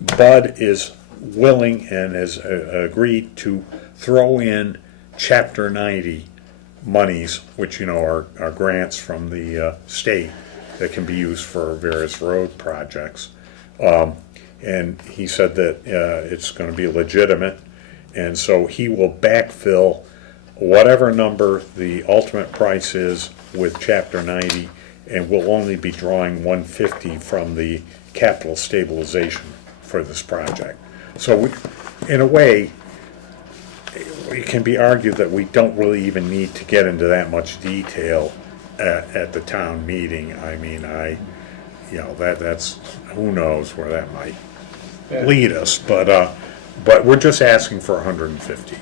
Bud is willing and has agreed to throw in Chapter 90 monies, which are grants from the state that can be used for various road projects. And he said that it's going to be legitimate, and so he will backfill whatever number the ultimate price is with Chapter 90, and we'll only be drawing $150 from the capital stabilization for this project. So in a way, it can be argued that we don't really even need to get into that much detail at the town meeting. I mean, that's, who knows where that might lead us, but we're just asking for 150.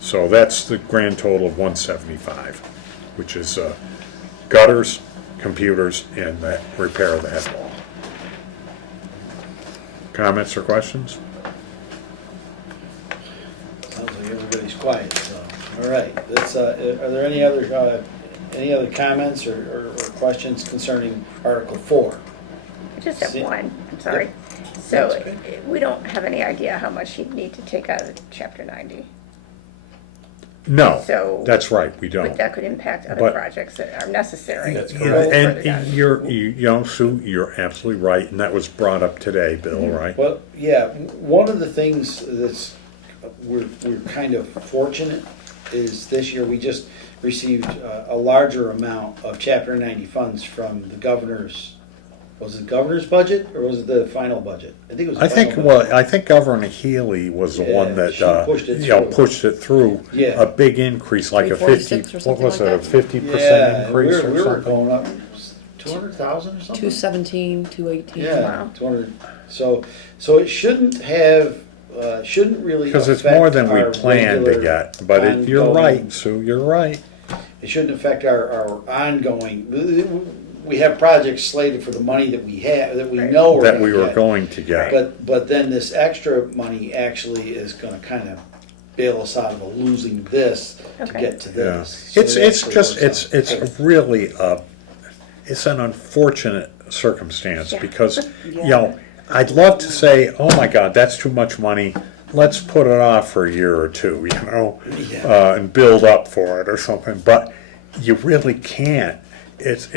So that's the grand total of 175, which is gutters, computers, and that repair of the head wall. Comments or questions? Sounds like everybody's quiet, so, all right. Are there any other comments or questions concerning Article 4? I just have See- one. sorry. So we don't have any idea how much you'd need to take out of chapter 90. No, So- that's right, we But don't. that could impact other But- projects that are necessary. That's Yeah, correct. Further down. and you know, Sue, you're absolutely right, and that was brought up today, Bill, right? Well, yeah, one of the things that's, we're kind of fortunate is this year we just received a larger amount of chapter 90 funds from the governor's, was it governor's budget or was it the final budget? I think it was the I think, final well, budget. I think Governor Healy was the one Yeah, that, she pushed it you know, through. pushed it through. Yeah. A big increase, like a 50, 346 or what something was it, like a that? 50% Yeah, increase we or were something? going up 200,000 or something? 217, 218. Yeah, Wow. 200, so it shouldn't have, shouldn't really Because it's affect more than we our planned to regular get, but you're ongoing- right, Sue, you're right. It shouldn't affect our ongoing, we have projects slated for the money that we have, that we Right. know we're That gonna we were get. going to get. But then this extra money actually is gonna kind of bail us out of losing this to Okay. get to Yeah, this. So it's it actually just, works out. it's really, it's an unfortunate circumstance, Yeah. because, you know, I'd love to say, oh my God, that's too much money, let's put it off for a year or two, you know, and build up for it or something, but you really can't. It's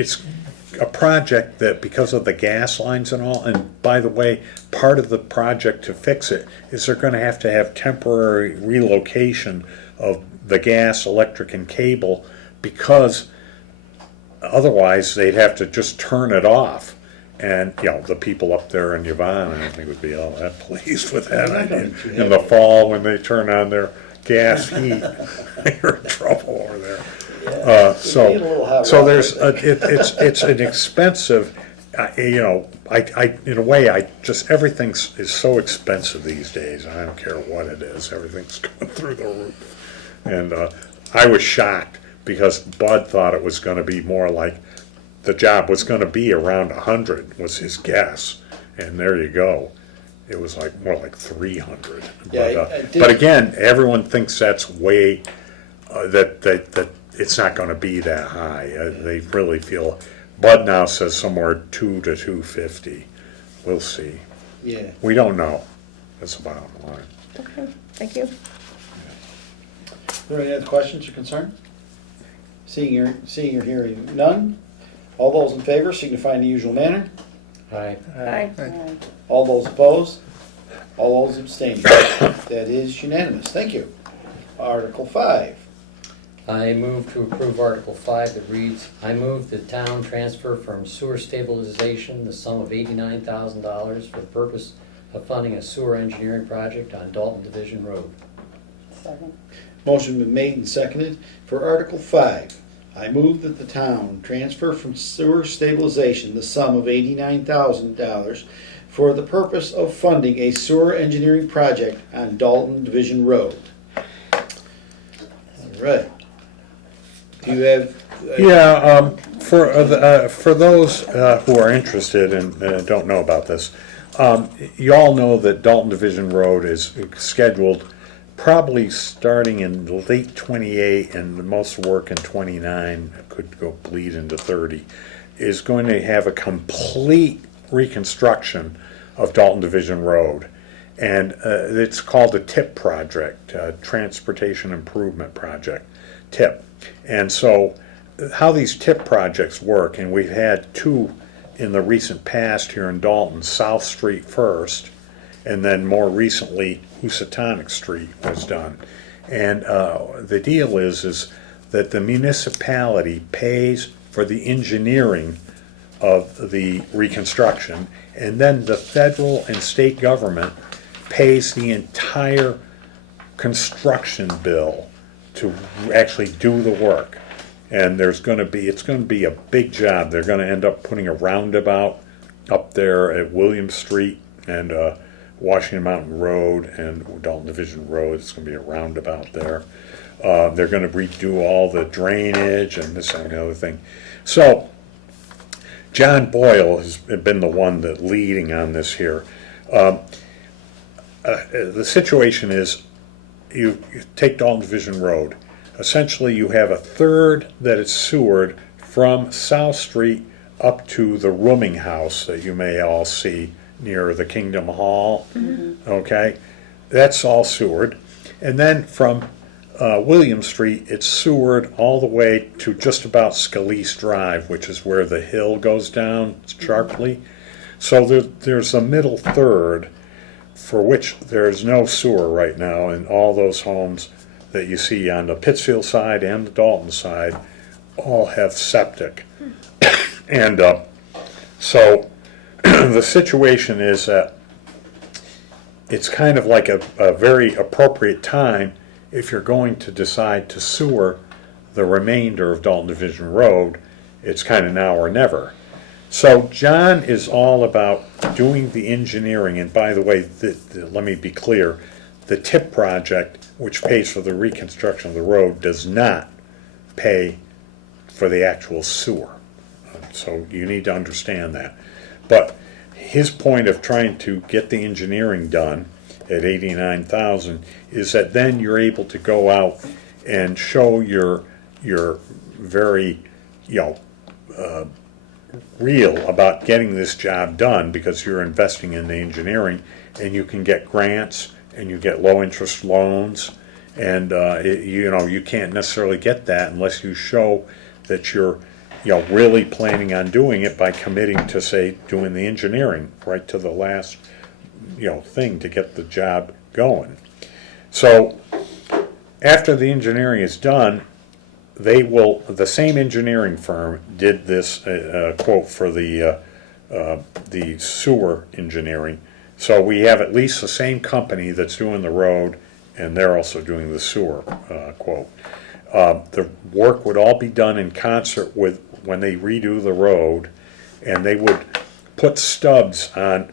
a project that, because of the gas lines and all, and by the way, part of the project to fix it is they're gonna have to have temporary relocation of the gas, electric, and cable, because otherwise they'd have to just turn it off. And, you know, the people up there in Yvonne, I don't think would be all that pleased with that. They're not gonna be too In the happy. fall, when they turn on their gas heat, they're in trouble over there. We need a little hot So water, there's, I think. it's an expensive, you know, I, in a way, everything is so expensive these days, I don't care what it is, everything's going through the roof. And I was shocked, because Bud thought it was gonna be more like, the job was gonna be around 100, was his guess, and there you go. It was like, more like 300. Yeah, But, I did- but again, everyone thinks that's way, that it's not gonna be that high. They really feel, Bud now says somewhere 2 to 250. We'll see. Yeah. We don't know. That's the bottom line. Okay, thank you. Are there any other questions or concerns? Seeing or hearing none, all those in favor signify in the usual manner. Aye. Aye. All those opposed, all those abstaining. That is unanimous, thank you. Article 5. I move to approve Article 5 that reads, I move the town transfer from sewer stabilization the sum of $89,000 for the purpose of funding a sewer engineering project on Dalton Division Road. Second. Motion been made and seconded for Article 5. I move that the town transfer from sewer stabilization the sum of $89,000 for the purpose of funding a sewer engineering project on Dalton Division Road. All right. Do you have? Yeah, for those who are interested and don't know about this, you all know that Dalton Division Road is scheduled probably starting in late 28 and most work in 29, could go bleed into 30, is going to have a complete reconstruction of Dalton Division Road. And it's called a TIP project, Transportation Improvement Project, TIP. And so how these TIP projects work, and we've had two in the recent past here in Dalton, South Street first, and then more recently Housatonic Street was done. And the deal is that the municipality pays for the engineering of the reconstruction, and then the federal and state government pays the entire construction bill to actually do the work. And it's going to be a big job. They're going to end up putting a roundabout up there at William Street and Washington Mountain Road and Dalton Division Road. It's going to be a roundabout there. They're going to redo all the drainage and this and the other thing. So John Boyle has been the one that leading on this here. The situation is, you take Dalton Division Road. Essentially, you have a third that is sewered from South Street up to the rooming house that you may all see near the Kingdom Hall, okay? That's all sewered. And then from William Street, it's sewered all the way to just about Scalise Drive, which is where the hill goes down sharply. So there's a middle third for which there's no sewer right now, and all those homes that you see on the Pittsfield side and the Dalton side all have septic. And so the situation is that it's kind of like a very appropriate time if you're going to decide to sewer the remainder of Dalton Division Road. It's kind of now or never. So John is all about doing the engineering, and by the way, let me be clear, the TIP project, which pays for the reconstruction of the road, does not pay for the actual sewer. So you need to understand that. But his point of trying to get the engineering done at 89,000 is that then you're able to go out and show your very, real about getting this job done, because you're investing in the engineering, and you can get grants and you get low interest loans, and you can't necessarily get that unless you show that you're really planning on doing it by committing to, say, doing the engineering right to the last thing to get the job going. So after the engineering is done, the same engineering firm did this quote for the sewer engineering. So we have at least the same company that's doing the road, and they're also doing the sewer quote. The work would all be done in concert with when they redo the road, and they would put stubs on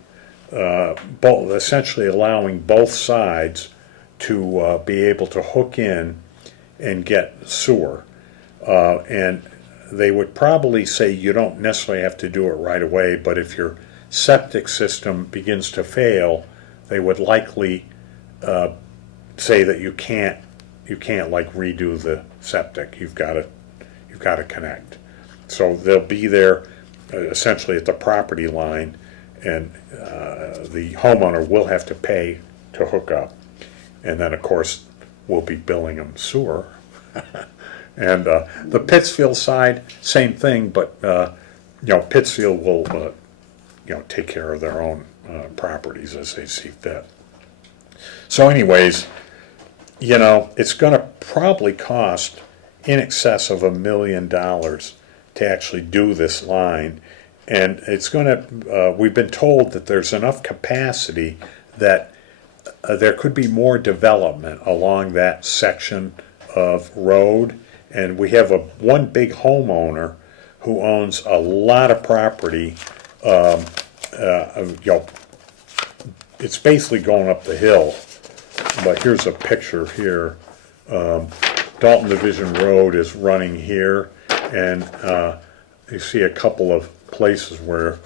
both, essentially allowing both sides to be able to hook in and get sewer. And they would probably say you don't necessarily have to do it right away, but if your septic system begins to fail, they would likely say that you can't like redo the septic. You've got to connect. So they'll be there essentially at the property line, and the homeowner will have to pay to hook up. And then, of course, we'll be billing them sewer. And the Pittsfield side, same thing, but Pittsfield will take care of their own properties as they see fit. So anyways, it's going to probably cost in excess of $1 million to actually do this line, and it's going to. We've been told that there's enough capacity that there could be more development along that section of road. And we have one big homeowner who owns a lot of property. It's basically going up the hill. But here's a picture here. Dalton Division Road is running here, and you see a couple of places where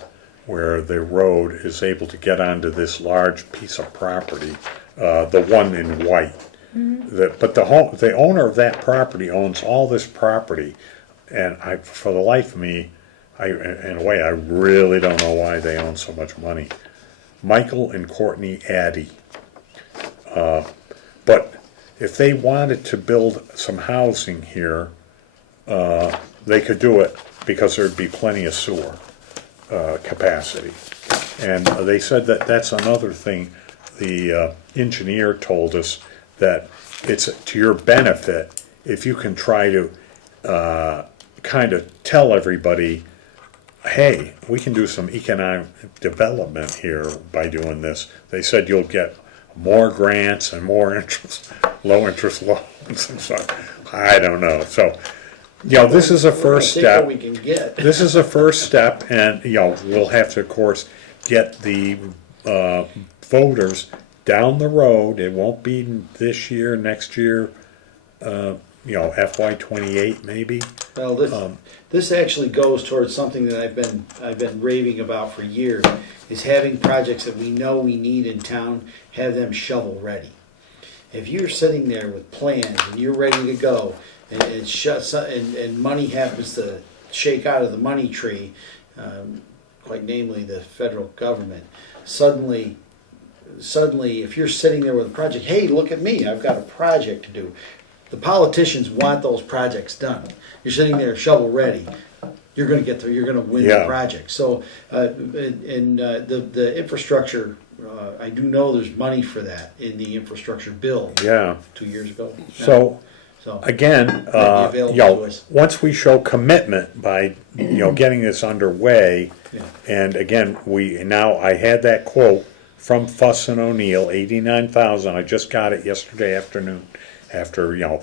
the road is able to get onto this large piece of property. The one in white. But the owner of that property owns all this property, and for the life of me, in a way, I really don't know why they own so much money. Michael and Courtney Addy. But if they wanted to build some housing here, they could do it because there'd be plenty of sewer capacity. And they said that that's another thing the engineer told us, that it's to your benefit if you can try to kind of tell everybody, hey, we can do some economic development here by doing this. They said you'll get more grants and more interest, low interest loans and stuff. I don't know. So, this is a first step. We can get. This is a first step, and we'll have to, of course, get the voters down the road. It won't be this year, next year, FY28 maybe. Well, this actually goes towards something that I've been raving about for years, is having projects that we know we need in town, have them shovel ready. If you're sitting there with plans and you're ready to go, and money happens to shake out of the money tree, quite namely the federal government, suddenly, if you're sitting there with a project, hey, look at me, I've got a project to do. The politicians want those projects done. You're sitting there shovel ready. You're going to get through. You're going to win Yeah. the project. So, the infrastructure, I do know there's money for that in the infrastructure bill Yeah. 2 years ago. So, So again, available you know, to us. once we show commitment by, you know, getting this underway, yeah. and again, I had that quote from Fuss and O'Neill, 89,000. I just got it yesterday afternoon after, you know,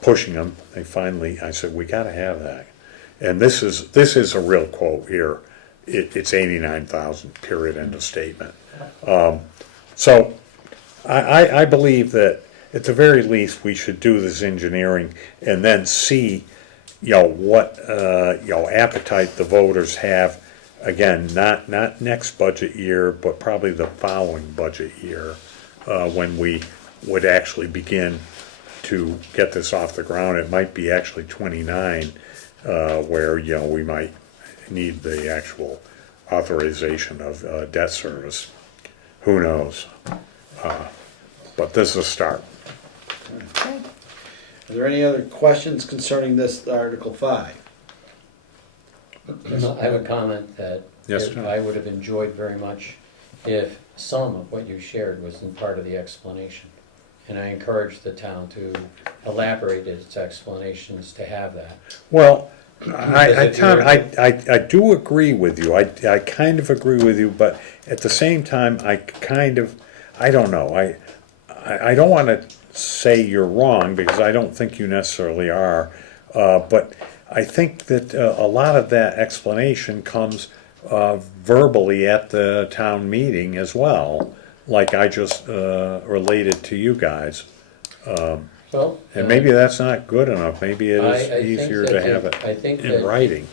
pushing them. I said, we gotta have that. And this is a real quote here. It's 89,000, period, end of statement. So I believe that at the very least, we should do this engineering and then see, you know, what, you know, appetite the voters have. Again, not next budget year, but probably the following budget year, when we would actually begin to get this off the ground. It might be actually 29, where, you know, we might need the actual authorization of debt service. Who knows? But this is a start. Are there any other questions concerning this Article 5? I would comment that Yes, Tom. I would have enjoyed very much if some of what you shared was in part of the explanation. And I encourage the town to elaborate its explanations to have that. Well, Tom, I do agree with you. I kind of agree with you, but at the same time, I don't know. I don't want to say you're wrong, because I don't think you necessarily are. But I think that a lot of that explanation comes verbally at the town meeting as well, like I just related to you guys. Well, And maybe that's not good enough. Maybe it I is think easier that to they- have it I think in that- writing.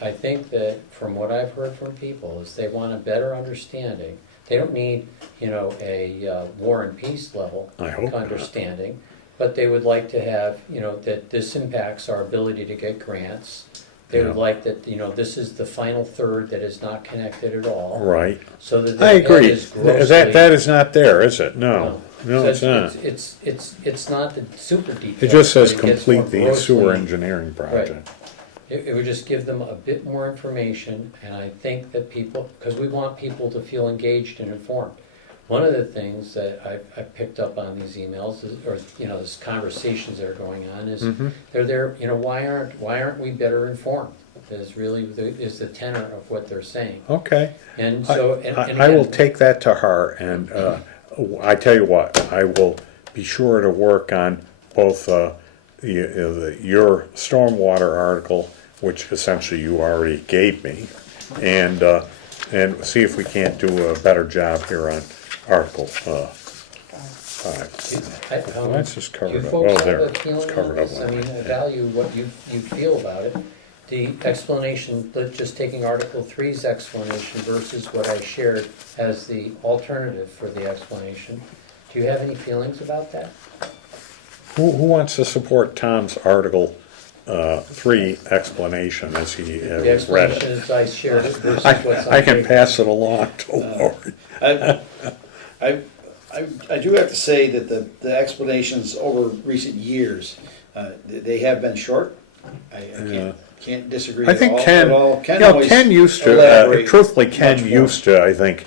I think that from what I've heard from people is they want a better understanding. They don't need, you know, a war and peace level I hope not. understanding, but they would like to have, you know, that this impacts our ability to get grants. They would Yeah. like that, you know, this is the final third that is not connected at all. Right. So that I their head agree. is grossly. That is not there, is it? No, So it's not. It's not the super detailed. It just says but it gets more complete the sewer grossly- engineering project. It would just give them a bit more information, and I think that people, because we want people to feel engaged and informed. One of the things that I picked up on these emails is, or, you know, these conversations that are going on is, they're there, you know, why aren't we better informed? Is really, is the tenor of what they're saying. Okay. And so, and I will again, take that to heart, and I tell you what, I will be sure to work on both your stormwater article, which essentially you already gave me, and see if we can't do a better job here on Article 5. Well, that's just do covered you up. folks Oh, have there, a it's feeling on covered up. this? I mean, I value what you feel about it. The explanation, just taking Article 3's explanation versus what I shared as the alternative for the explanation. Do you have any feelings about that? Who wants to support Tom's Article 3 explanation as he The read explanation it? as I shared it versus what's on I can paper. pass it along to Lori. I do have to say that the explanations over recent years, they have been short. I can't disagree I think Ken, at all. you know, always Ken used to, elaborate truthfully, much Ken more. used to, I think,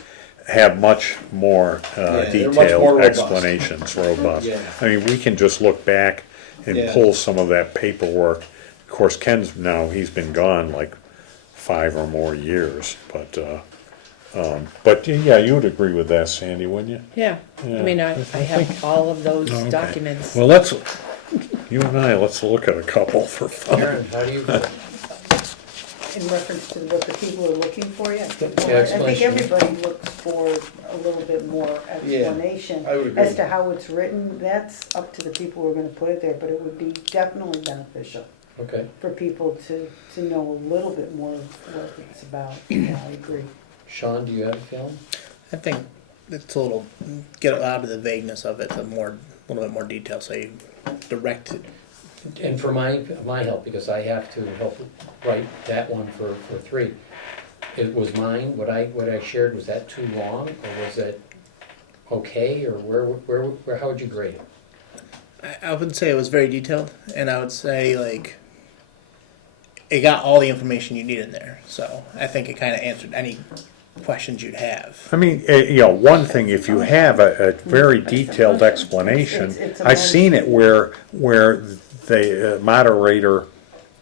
have much more they're much more detailed robust. explanations, robust. Yeah. I mean, we can just look back and Yeah. pull some of that paperwork. Of course, Ken's now, he's been gone like 5 or more years, but yeah, you would agree with that, Sandy, wouldn't you? Yeah, Yeah. I mean, I have all of those Okay. documents. Well, you and I, let's look at a couple for fun. Karen, how do you feel? In reference to what the people are looking for, yeah. Yeah, I think explanation. everybody looks for a little bit more explanation I would agree. as to how it's written. That's up to the people who are gonna put it there, but it would be definitely beneficial Okay. for people to know a little bit more of what it's about. Yeah, I agree. Sean, do you have a feeling? I think it's a little, get out of the vagueness of it, a little bit more detail, say, direct it. And for my help, because I have to help write that one for 3, it was mine, what I shared, was that too long, or was it okay, or where, how would you grade it? I would say it was very detailed, and I would say like it got all the information you need in there. So I think it kind of answered any questions you'd have. I mean, one thing, if you have a very detailed explanation, It's a I've seen it where the moderator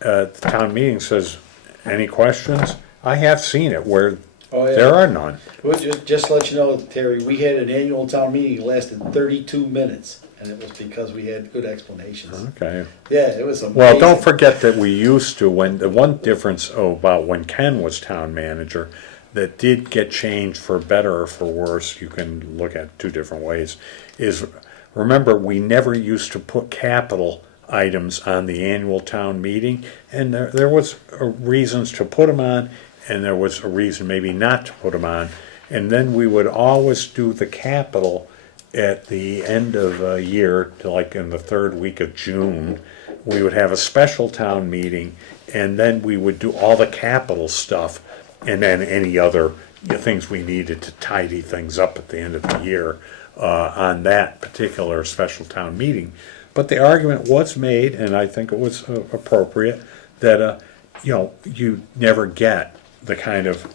at the town meeting says, any questions? I have seen it where Oh, yeah. there are none. Well, just to let you know, Terry, we had an annual town meeting, it lasted 32 minutes, and it was because we had good explanations. Okay. Yeah, it was amazing. Well, don't forget that we used to, when the one difference about when Ken was town manager, that did get changed for better or for worse, you can look at two different ways, is remember, we never used to put capital items on the annual town meeting, and there was reasons to put them on, and there was a reason maybe not to put them on, and then we would always do the capital at the end of a year, like in the third week of June. We would have a special town meeting, and then we would do all the capital stuff, and then any other things we needed to tidy things up at the end of the year on that particular special town meeting. But the argument was made, and I think it was appropriate, that you never get the kind of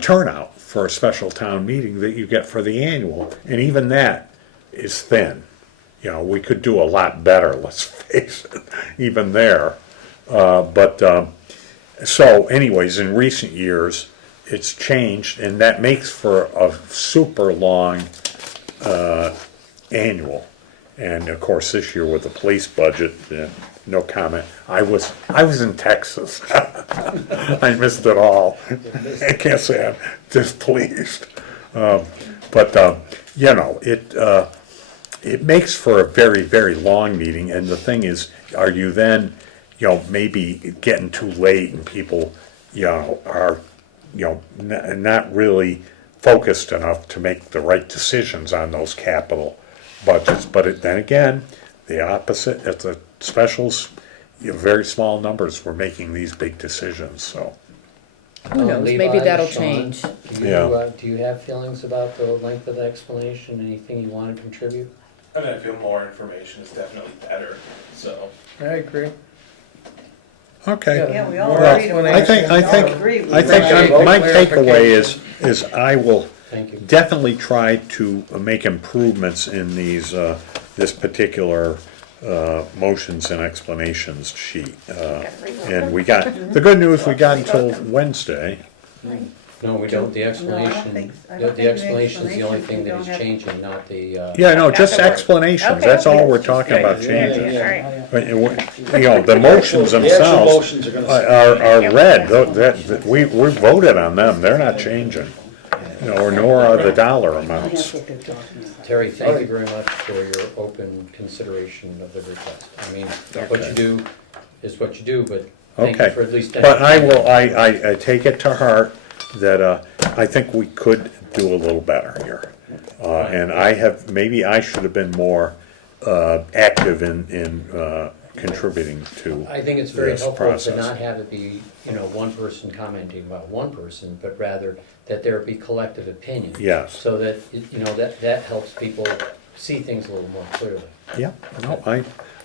turnout for a special town meeting that you get for the annual, and even that is thin. We could do a lot better, let's face it, even there. So anyways, in recent years, it's changed, and that makes for a super long annual. And of course, this year with the police budget, no comment. I was in Texas. I missed it all. I can't say I'm displeased. It makes for a very, very long meeting. And the thing is, are you then, maybe getting too late and people, are, not really focused enough to make the right decisions on those capital budgets. But then again, the opposite, at the specials, very small numbers were making these big decisions, so. Who knows, Levi, maybe that'll Sean, change. Yeah. Do you have feelings about the length of the explanation, anything you want to contribute? I mean, I feel more information is definitely better, so. I agree. Okay. Yeah, we all Well, agreed on I that. think, We all agree. I think Right. my takeaway Clarification. is I will Thank you. definitely try to make improvements in these, this particular motions and explanations sheet. And we got, the good news, we got until Wednesday. No, we don't, the explanation, think- I the don't think the explanation is the only thing that explanation, is we don't changing, not the, Yeah, no, just Afterward. explanations, Okay, that's all okay. we're talking about Yeah, changing. yeah. All right. But, the motions The actual themselves motions are gonna are read, we voted on them, they're not changing. Or nor are the dollar amounts. That's what they're talking about. Terry, thank you very much for your open consideration of the request. I mean, what you do is what you do, but thank you Okay, for at least. but I take it to heart that, I think we could do a little better here. And maybe I should have been more, active in contributing to I think it's very this helpful process. to not have it be, one person commenting about one person, but rather that there be collective opinion. Yes. So that, that helps people see things a little more clearly. Yeah, no,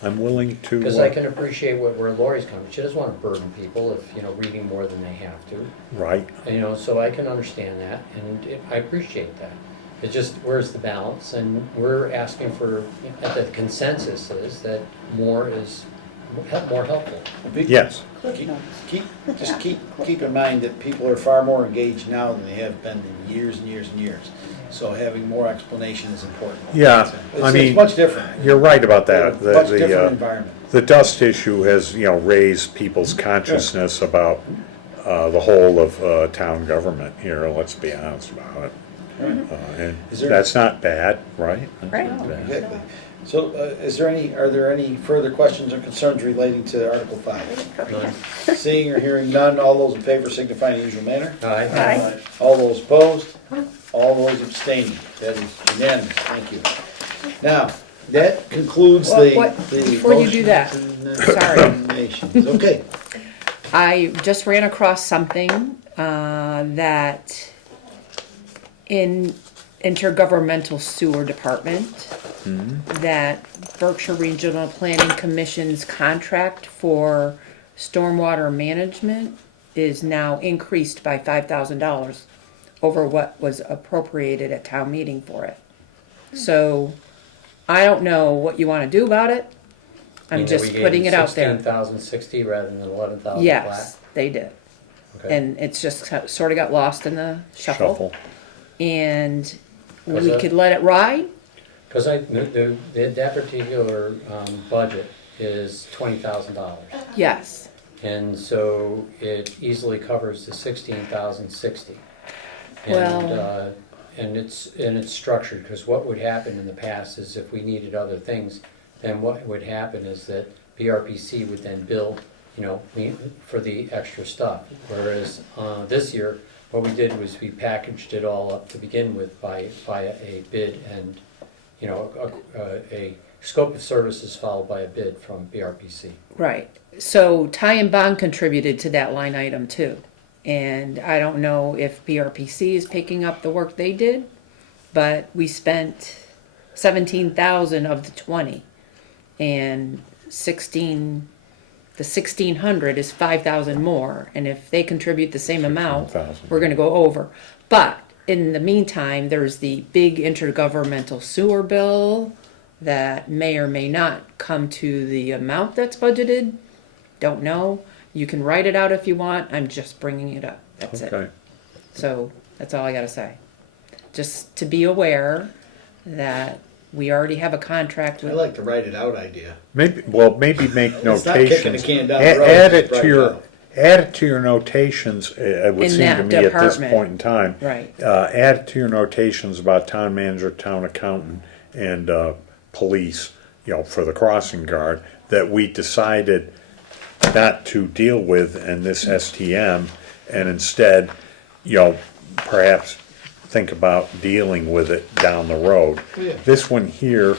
I'm willing to. Because I can appreciate where Lori's coming. She doesn't want to burden people if, reading more than they have to. Right, So I can understand that, and I appreciate that. It's just, where's the balance? And we're asking for, the consensus is that more is more helpful. yes, Keep in mind that people are far more engaged now than they have been in years and years and years. So having more explanation is important. yeah, I It's mean, much different. you're right about that. Much different environment. The dust issue has, raised people's consciousness about the whole of town government here, let's be honest about it. And Is there- that's not bad, right? Right. Exactly. So, are there any further questions or concerns relating to Article 5? None? Seeing or hearing none, all those in favor signify in the usual manner. Aye. Aye. All those opposed? All those abstaining? That is unanimous, thank you. Now, that concludes the Before you do that, motions and sorry. recommendations. Okay. I just ran across something that in intergovernmental sewer department, that Berkshire Regional Planning Commission's contract for stormwater management is now increased by $5,000 over what was appropriated at town meeting for it. So I don't know what you want to do about it. I'm just putting it out there. 16,060 rather than 11,000 flat? Yes, they did. Okay. And it's just sort of got lost in the shuffle. Shuffle. And Was we that- could let it ride. Because that particular budget is $20,000. Yes. And so it easily covers the 16,060. Well- And it's structured, because what would happen in the past is if we needed other things, then what would happen is that BRPC would then bill, for the extra stuff. Whereas this year, what we did was we packaged it all up to begin with via a bid and, a scope of services followed by a bid from BRPC. Right. So Ty and Bond contributed to that line item too. And I don't know if BRPC is picking up the work they did, but we spent 17,000 of the 20. And the 1,600 is 5,000 more. And if they contribute the same amount, 16,000. we're gonna go over. But in the meantime, there's the big intergovernmental sewer bill that may or may not come to the amount that's budgeted. Don't know. You can write it out if you want. I'm just bringing it up. That's it. Okay. So that's all I gotta say. Just to be aware that we already have a contract I with, like the write it out idea. Maybe make It's not kicking the notations. can down the road, Add just it write to it your, out. add it to your notations, it would In seem to that me at this department. point in time. right. Add it to your notations about town manager, town accountant, and police, for the crossing guard, that we decided not to deal with in this STM, and instead, perhaps think about dealing with it down the road. Yeah. This one here,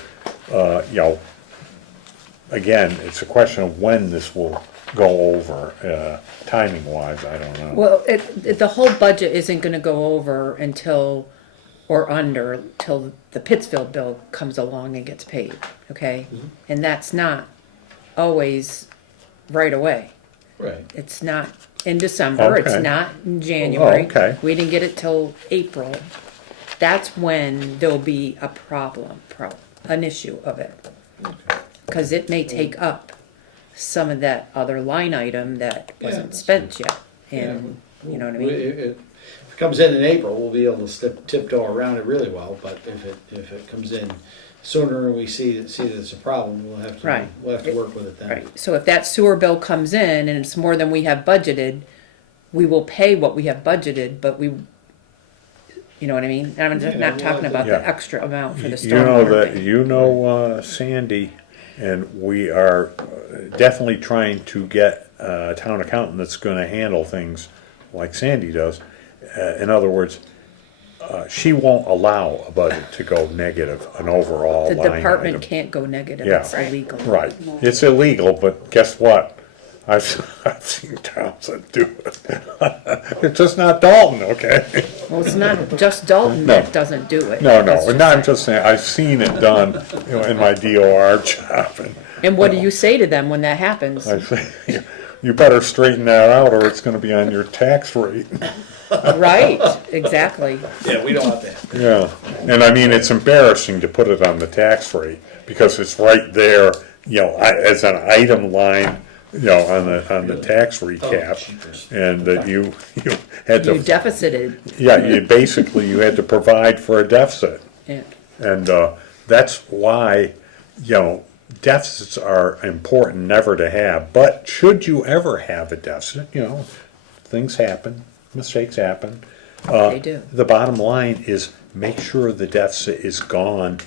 again, it's a question of when this will go over, timing wise, I don't know. Well, the whole budget isn't gonna go over until the Pittsfield bill comes along and gets paid, okay? And that's not always right away. Right. It's not in December, it's Okay. not in January. Oh, okay. We didn't get it till April. That's when there'll be a problem, an issue of it. Cause it may take up some of that other line item that wasn't that's spent yet. And, you know what I mean? If it comes in April, we'll be able to tiptoe around it really well, but if it comes in sooner and we see that it's a problem, we'll have Right. to work with it then. Right, so if that sewer bill comes in and it's more than we have budgeted, we will pay what we have budgeted, but you know what I mean? I'm just Yeah, not talking about the Yeah. extra amount for the You know stormwater thing. Sandy, and we are definitely trying to get a town accountant that's gonna handle things like Sandy does. In other words, she won't allow a budget to go negative, an overall The line department item. can't go negative, Yeah. it's illegal. Right, it's illegal, but guess what? I've seen towns that do it. It's just not Dalton, okay? Well, it's not just Dalton No. that doesn't do it. No, That's and I'm just saying, I've seen it done, in my DOR job, And what do you say to them when that happens? I say, you better straighten that out or it's gonna be on your tax rate. Right, exactly. Yeah, we don't want that. Yeah, and I mean, it's embarrassing to put it on the tax rate because it's right there, as an item line, on the tax recap. And that you had You to, deficited, yeah, you had to provide for a deficit. yeah. And that's why, deficits are important never to have. But should you ever have a deficit, things happen, mistakes happen. They do. The bottom line is make sure the deficit is gone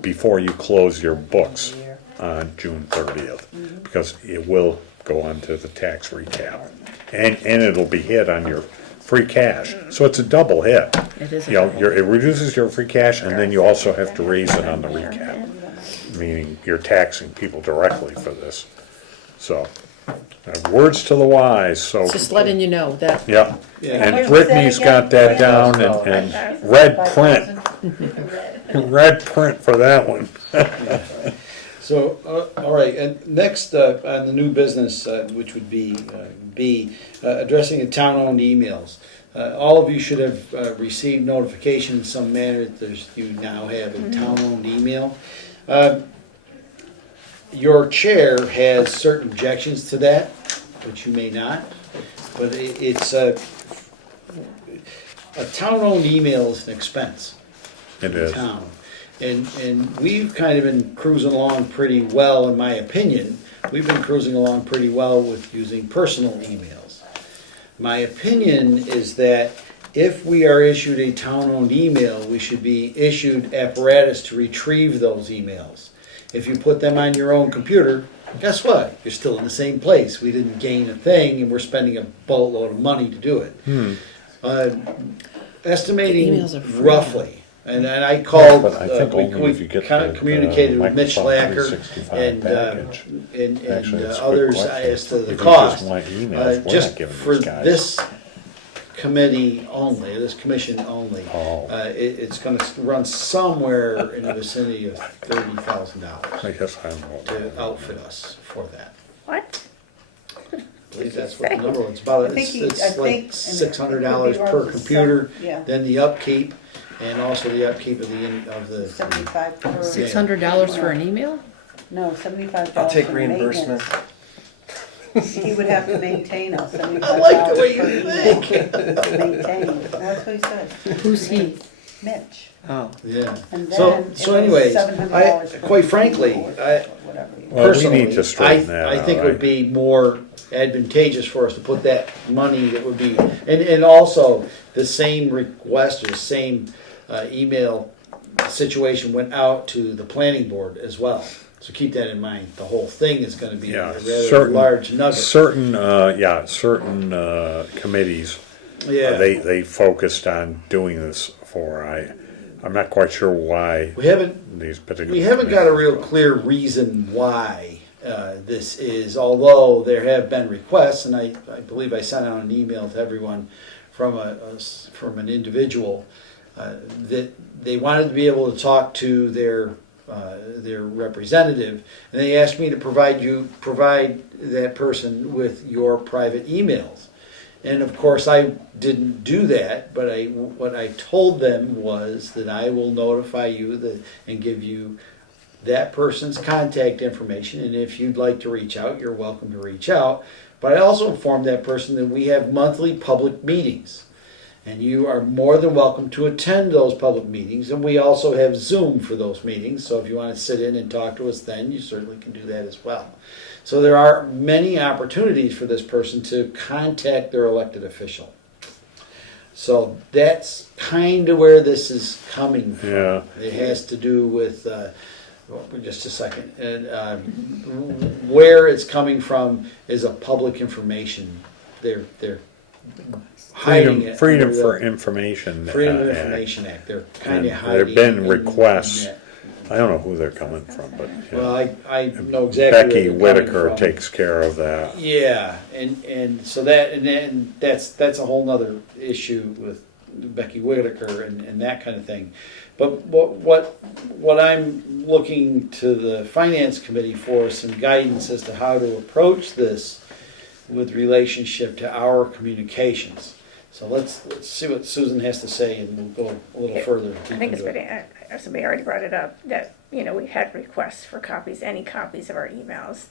before you close your books on June 30th. Because it will go onto the tax recap. And it'll be hit on your free cash. So it's a double hit. It is a You know, double it reduces your free cash and then you also have to raise it on the recap. Meaning you're taxing people directly for this. So, Words to the wise, so, Just letting you know that, yeah. Yeah. What And was Brittany's that got again? that down and red print, red print for that one. So, all right, and next on the new business, which would be B, addressing the town-owned emails. All of you should have received notification in some manner that you now have a town-owned email. Your chair has certain objections to that, but you may not. But it's a town-owned email is an expense. It in is. town. And we've kind of been cruising along pretty well, in my opinion. We've been cruising along pretty well with using personal emails. My opinion is that if we are issued a town-owned email, we should be issued apparatus to retrieve those emails. If you put them on your own computer, guess what? You're still in the same place. We didn't gain a thing, and we're spending a boatload of money to do it. Estimating The emails are free. roughly. And I called, But I think only we if you get kind of the, communicated with Mitch Microsoft Lacker 365 and package. Actually, it's a good others question. as to the If you cost. just want emails, we're Just not giving for these guys. this committee only, this commission only, Oh. it's gonna run somewhere in the vicinity of $30,000 I guess I don't know. to outfit us for that. What? I believe that's what the number was. It's about, I think he- I it's think- like and $600 it could be per around computer, yeah. then the upkeep, and also the upkeep of the 75 per. $600 for an email? No, $75 I'll take for reimbursement. maintenance. He would have to maintain us, $75 I like the way per you email. think. Maintain, that's what he said, Who's he? Mitch. Oh. Yeah. And So, then it so was anyway, $700 per quite frankly, computer or I, whatever you- Well, we personally, need to straighten that I out, think it would right? be more advantageous for us to put that money that would be, and also the same request or the same email situation went out to the planning board as well. So keep that in mind. The whole thing is gonna be a Yeah, rather certain, large nugget. certain committees, Yeah, they focused on doing this for. I'm not quite sure why we haven't these particular. We haven't got a real clear reason why this is, although there have been requests, and I believe I sent out an email to everyone from from an individual that they wanted to be able to talk to their representative, and they asked me to provide that person with your private emails. And of course, I didn't do that, but what I told them was that I will notify you and give you that person's contact information, and if you'd like to reach out, you're welcome to reach out. But I also informed that person that we have monthly public meetings, and you are more than welcome to attend those public meetings, and we also have Zoom for those meetings, so if you want to sit in and talk to us then, you certainly can do that as well. So there are many opportunities for this person to contact their elected official. So that's kind of where this is coming from. Yeah. It has to do with, just a second, and where it's coming from is a public information. They're hiding it. Freedom under for the Information. Freedom of Act. Information Act. They're kind And of hiding. there've been in requests. that. I don't know who they're coming from, but yeah. Well, I know exactly Becky where they're coming Whitaker from. takes care of that. Yeah, and so that and then that's a whole nother issue with Becky Whitaker and that kind of thing. But what I'm looking to the finance committee for is some guidance as to how to approach this with relationship to our communications. So let's see what Susan has to say, and we'll go a little further. I think it's pretty, somebody already brought it up, that, we had requests for copies, any copies of our emails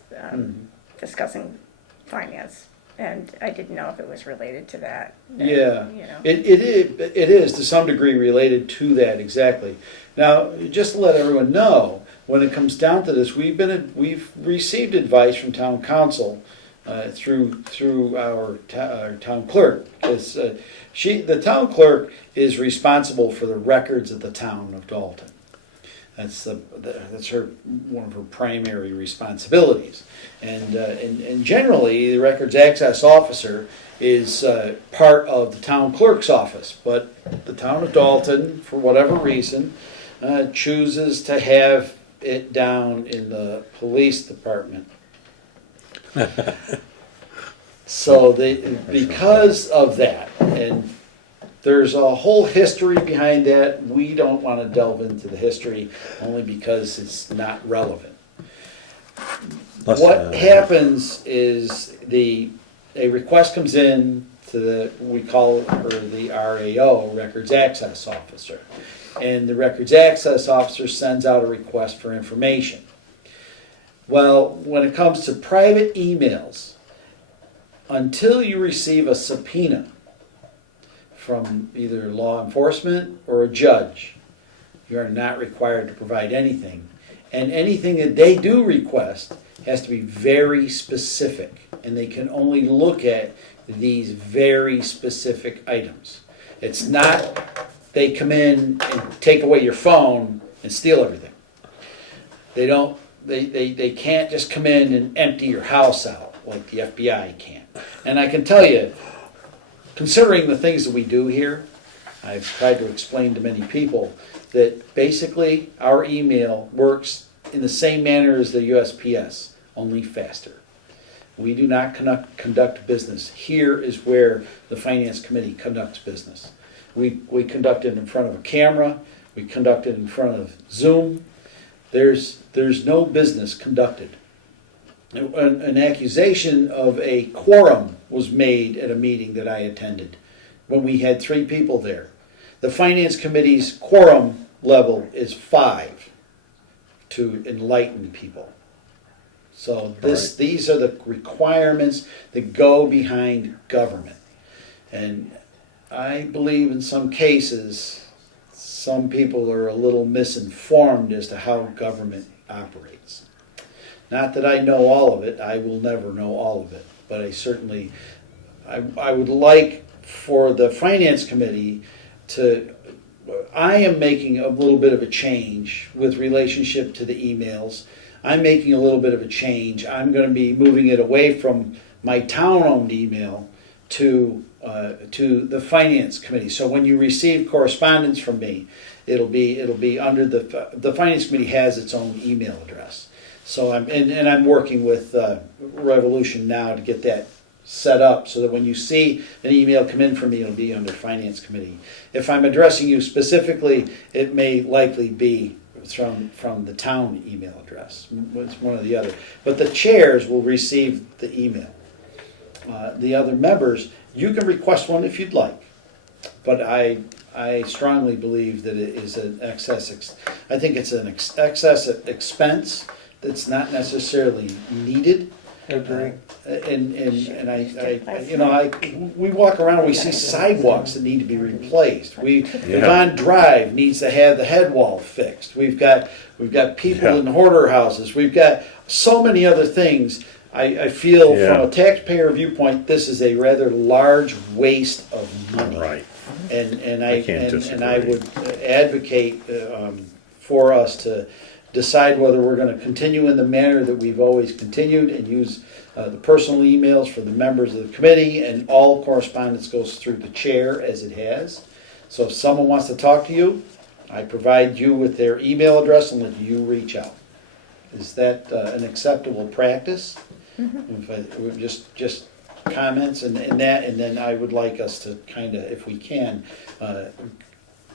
discussing finance, and I didn't know if it was related to that. Yeah, it is to some degree related to that, exactly. Now, just to let everyone know, when it comes down to this, we've received advice from town council through our town clerk, because the town clerk is responsible for the records of the town of Dalton. That's one of her primary responsibilities, and generally the records access officer is part of the town clerk's office. But the town of Dalton, for whatever reason, chooses to have it down in the police department. So because of that, and there's a whole history behind that. We don't want to delve into the history only because it's not relevant. What happens is a request comes in to we call her the RAO, Records Access Officer. And the Records Access Officer sends out a request for information. Well, when it comes to private emails, until you receive a subpoena from either law enforcement or a judge, you are not required to provide anything. And anything that they do request has to be very specific, and they can only look at these very specific items. It's not they come in and take away your phone and steal everything. They don't. They can't just come in and empty your house out like the FBI can. And I can tell you, considering the things that we do here, I've tried to explain to many people that basically our email works in the same manner as the USPS, only faster. We do not conduct business. Here is where the Finance Committee conducts business. We conduct it in front of a camera. We conduct it in front of Zoom. There's no business conducted. An accusation of a quorum was made at a meeting that I attended when we had 3 people there. The Finance Committee's quorum level is 5 to enlighten people. So these are the requirements that go behind government. And I believe in some cases, some people are a little misinformed as to how government operates. Not that I know all of it, I will never know all of it, but I would like for the Finance Committee I am making a little bit of a change with relationship to the emails. I'm making a little bit of a change. I'm going to be moving it away from my town-owned email to the Finance Committee. So when you receive correspondence from me, it'll be under the Finance Committee has its own email address. So I'm working with Revolution now to get that set up so that when you see an email come in from me, it'll be under Finance Committee. If I'm addressing you specifically, it may likely be from the town email address. It's one or the other. But the chairs will receive the email. The other members, you can request one if you'd like. But I strongly believe that it is an excess. I think it's an excess expense that's not necessarily needed. Agree. And we walk around and we see sidewalks that need to be replaced. The Von Drive needs to have the head wall fixed. We've got people in hoarder houses. We've got so many other things. I feel from a taxpayer viewpoint, this is a rather large waste of money. Right. And I I would advocate for us to decide whether we're going to continue in the manner that we've always continued and use the personal emails for the members of the committee, and all correspondence goes through the chair as it has. So if someone wants to talk to you, I provide you with their email address and let you reach out. Is that an acceptable practice? Mm-hmm. If just comments and that, and then I would like us to kind of, if we can,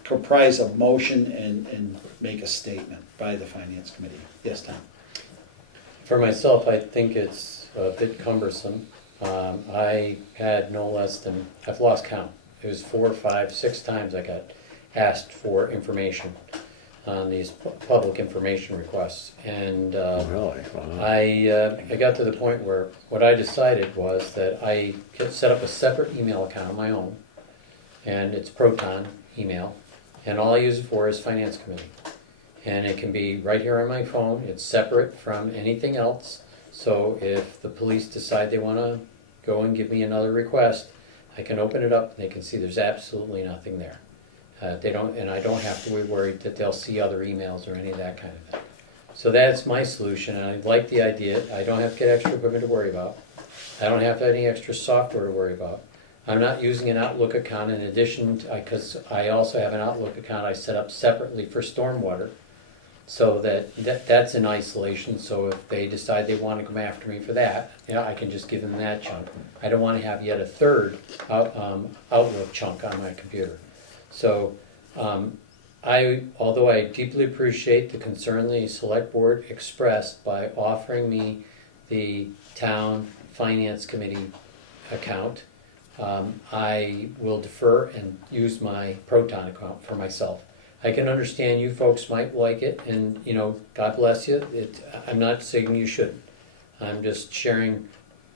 comprise a motion and make a statement by the Finance Committee. Yes, Tom? For myself, I think it's a bit cumbersome. I had no less than, I've lost count. It was 4, 5, 6 times I got asked for information on these public information requests. And Really? Wow. I got to the point where what I decided was that I could set up a separate email account of my own, and it's Proton email, and all I use it for is Finance Committee. And it can be right here on my phone. It's separate from anything else. So if the police decide they want to go and give me another request, I can open it up and they can see there's absolutely nothing there. They don't, and I don't have to be worried that they'll see other emails or any of that kind of thing. So that's my solution, and I like the idea. I don't have to get extra equipment to worry about. I don't have any extra software to worry about. I'm not using an Outlook account in addition to, because I also have an Outlook account I set up separately for stormwater. So that's in isolation, so if they decide they wanna come after me for that, you know, I can just give them that chunk. I don't wanna have yet a third Outlook chunk on my computer. So, although I deeply appreciate the concern the select board expressed by offering me the town finance committee account, I will defer and use my Proton account for myself. I can understand you folks might like it, and, you know, God bless you. I'm not saying you shouldn't. I'm just sharing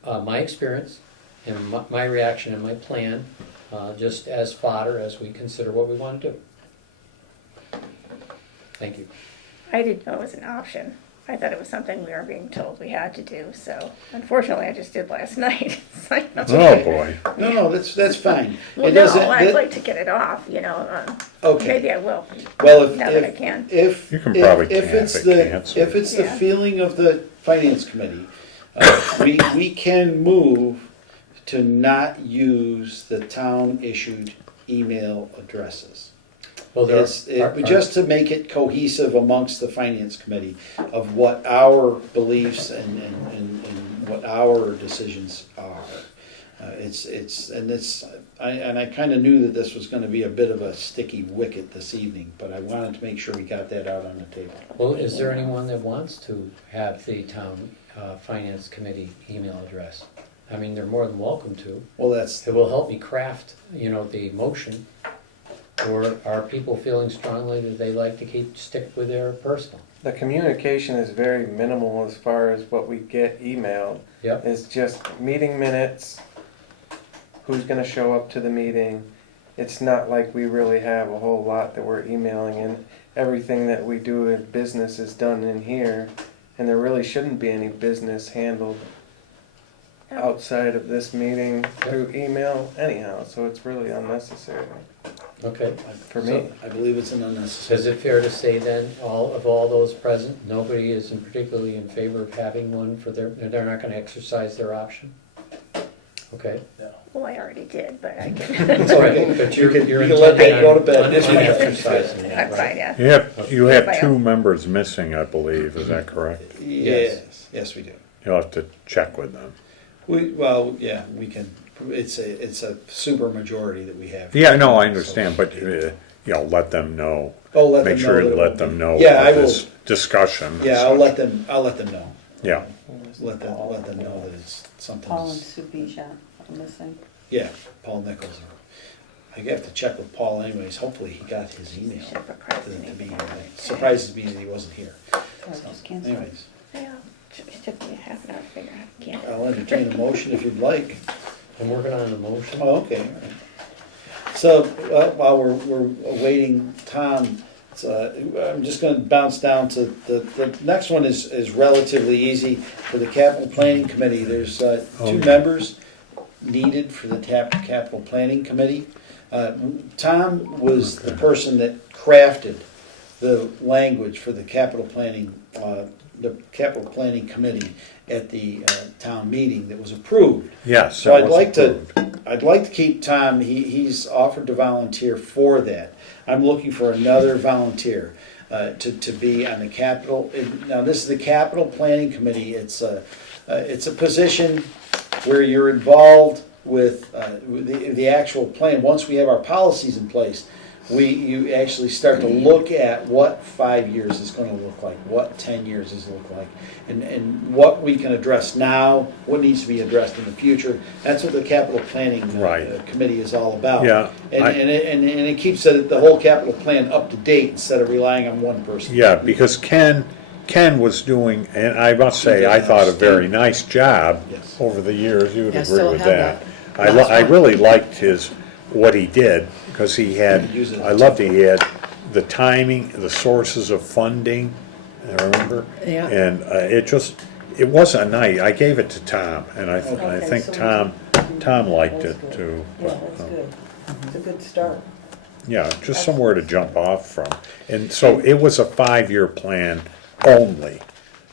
my experience and my reaction and my plan, just as fodder as we consider what we want to do. Thank you. I didn't know it was an option. I thought it was something we were being told we had to do, so unfortunately I just did last night. It's like, Oh, boy. No, that's fine. well, It no, doesn't- I'd like to get it off, you know, Okay. maybe I will, Well, now that I can. if You can probably if it's cancel. if it's the Yeah. feeling of the finance committee, we can move to not use the town issued email addresses. Well, there Just to make it cohesive amongst the finance committee of what our beliefs and what our decisions are. I kind of knew that this was going to be a bit of a sticky wicket this evening, but I wanted to make sure we got that out on the table. Well, is there anyone that wants to have the town finance committee email address? I mean, they're more than welcome to. Well, that's, It will help me craft, you know, the motion. Or are people feeling strongly that they like to stick with their personal? The communication is very minimal as far as what we get emailed. Yep. It's just meeting minutes, who's gonna show up to the meeting. It's not like we really have a whole lot that we're emailing, and everything that we do in business is done in here, and there really shouldn't be any business handled outside of this meeting through email anyhow, so it's really unnecessary Okay. for me. I believe it's an unnecessary. Is it fair to say then, all those present, nobody is particularly in favor of having one for they're not gonna exercise their option? Okay. Well, I already did, but I can, It's okay. But You you're can let that intending go to on bed. exercising I'm that, fine, right? yeah. You have two members missing, I believe, is that correct? Yes, we do. You'll have to check with them. We can, it's a super majority that we have. Yeah, no, I understand, but, you know, let them know. Oh, let them Make know sure that you it let will them be- know Yeah, I of will, this discussion. yeah, I'll let them know. Yeah, Let them know that it's something. Paul and Sue Bijan are missing. Yeah, Paul Nichols. I have to check with Paul anyways. Hopefully he got his email Should procrastinate. to be here. It surprises me that he wasn't here. So So, just cancel it. anyways, Yeah, it took me half an hour to figure out, I can't. I'll entertain a motion if you'd like. I'm working on the motion. Oh, okay. all right. So while we're awaiting Tom, I'm just going to bounce down to the next one is relatively easy for the capital planning committee. There's two members needed for the capital planning committee. Tom was the person that crafted the language for the capital planning committee at the town meeting that was approved. yes. So that was approved. I'd like to keep Tom, he's offered to volunteer for that. I'm looking for another volunteer to be on the capital. Now, this is the capital planning committee. It's a position where you're involved with the actual plan. Once we have our policies in place, you actually start to look at what 5 years is going to look like, what 10 years is look like, and what we can address now, what needs to be addressed in the future. That's what the capital planning Right. committee is all about. Yeah, And it keeps the whole capital plan up to date instead of relying on one person. Yeah, because Ken was doing, and I must say, I thought a very nice job Yes. over the years. You would Yeah, agree still with have that. that. I really liked what he did, because he had, Use it as I a loved he had the timing, the sources of funding, I remember. Yeah. And it was a night, I gave it to Tom, and I Okay, think so Tom liked that's it good. too. Yeah, but, that's good. It's a good start. Yeah, just somewhere to jump off from. And so it was a 5-year plan only,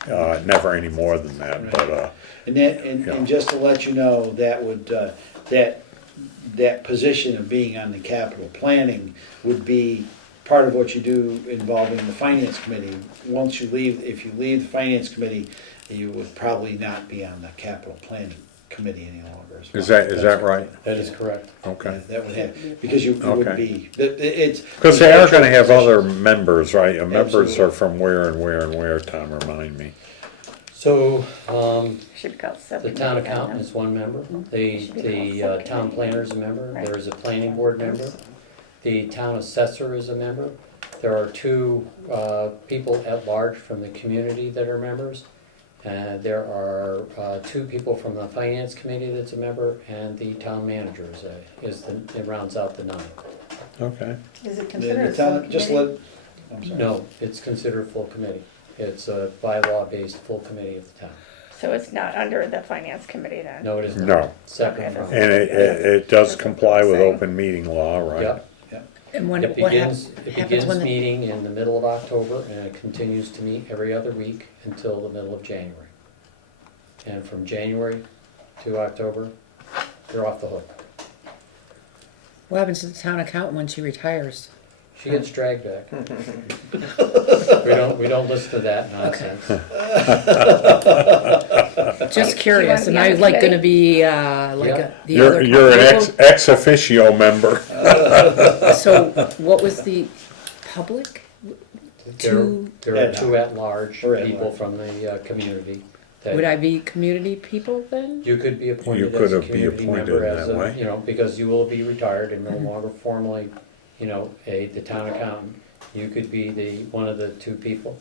never any more than that, but, And that, Yeah. and just to let you know, that would, that position of being on the capital planning would be part of what you do involving the finance committee. Once you leave, if you leave the finance committee, you would probably not be on the capital planning committee any longer. Is that right? That is correct. Okay. That would have, because you wouldn't Okay. be, it's. Because they are gonna have position. other members, right? And members Absolutely. are from where and where and where, Tom, remind me. So, Should be called the subcommittee. town I don't accountant know. is one member, Should be called town subcommittee. planner is a member, Right. there is a planning board member, the town assessor is a member. There are two people at large from the community that are members. There are two people from the finance committee that's a member, and the town manager it rounds out the 9. Okay. Is it The considered a town, just subcommittee? let, I'm sorry. No, it's considered full committee. It's a bylaw-based full committee of the town. So it's not under the finance committee then? No, it is not. No. Separate Okay, from. that's- And it does comply with Same. open meeting law, right? Yep. And when, It what begins, happens, it happens begins when the, meeting in the middle of October, and it continues to meet every other week until the middle of January. And from January to October, you're off the hook. what happens to the town accountant when she retires? She gets dragged back. We don't listen to that nonsense. Just curious, be am on I the like committee? gonna be, Yep. the other? You're an couple? ex officio member. So what was the public? There Two, there are two at-large Or at people large. from the community. that would I be community people then? You could be appointed You as a could be community appointed member in as that a, way. you know, because you will be retired and no longer formally, the town accountant. You could be one of the two people.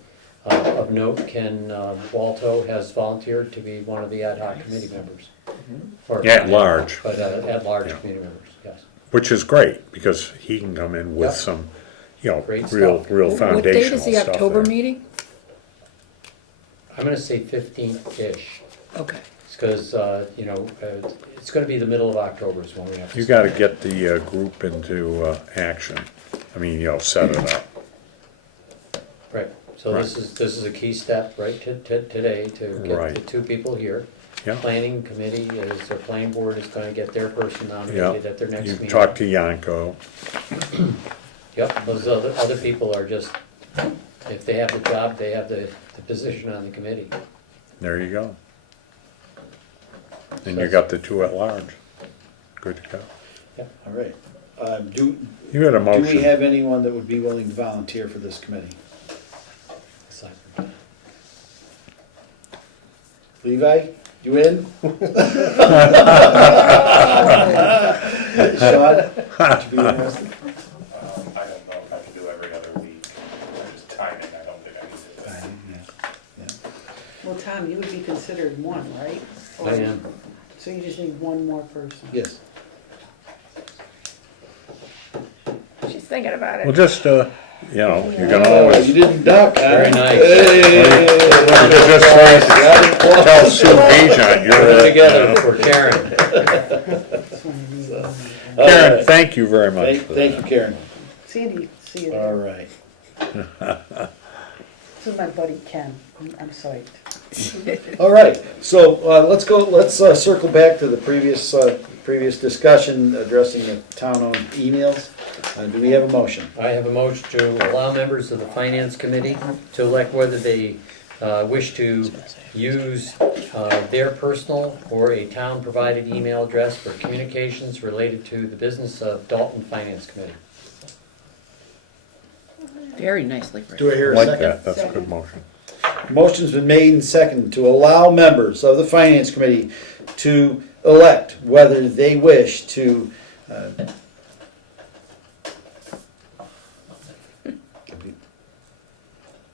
Of note, Ken Walto has volunteered to be one of the ad hoc committee members. Or- At large. But at-large Yeah. committee members, yes. Which is great, because he can come in with Yep. some, Great real stuff. foundational stuff What date is the there. October meeting? I'm gonna say 15th-ish, Okay. because, it's gonna be the middle of October is when we have to. You gotta get the group into action. I mean, set it up. Right, so this is a key step, right, today, to get Right. the two people here. Yeah. Planning committee the planning board is gonna get their person Yeah. nominated at their next You meeting. talk to Yanko. Yep, those other people are just, if they have the job, they have the position on the committee. There you go. And you got the two at large. Good to go. All right. Do You had a we motion. have anyone that would be willing to volunteer for this committee? Aside from- Levi, you in? Sean, would you be interested? I don't know if I can do every other week. Just timing, I don't think I need to. Well, Tom, you would be considered one, right? I am. So you just need one more person. Yes. She's thinking about it. Well, just, you can Oh, always, you didn't duck, huh? Very nice. Hey. you can just say, tell Sue Ajon, Put it you're together for Karen. That's when you need one. Karen, thank you very much for Thank you, that. Karen. See you All there. right. This is my buddy Ken. I'm psyched. All right, so let's circle back to the previous discussion addressing the town-owned emails. Do we have a motion? I have a motion to allow members of the finance committee to elect whether they wish to use their personal or a town-provided email address for communications related to the business of Dalton Finance Committee. Very nicely Do written. I hear a Like second? that, that's a good motion. Motion's been made and seconded to allow members of the finance committee to elect whether they wish to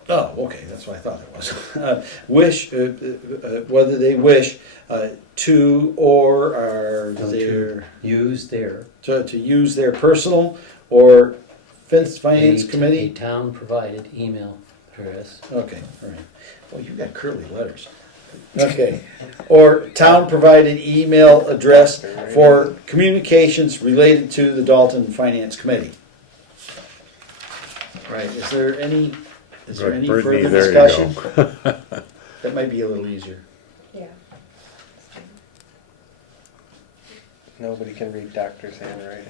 oh, okay, that's what I thought it was. Whether they wish to or are their Use their to use their personal or finance a committee. town-provided email address. Okay, all right. Well, you got curly letters. Okay. Or town-provided email address for communications related to the Dalton Finance Committee. Right, is there any Brittany, further there you discussion? go. That might be a little easier. Yeah. Nobody can read doctor's handwriting.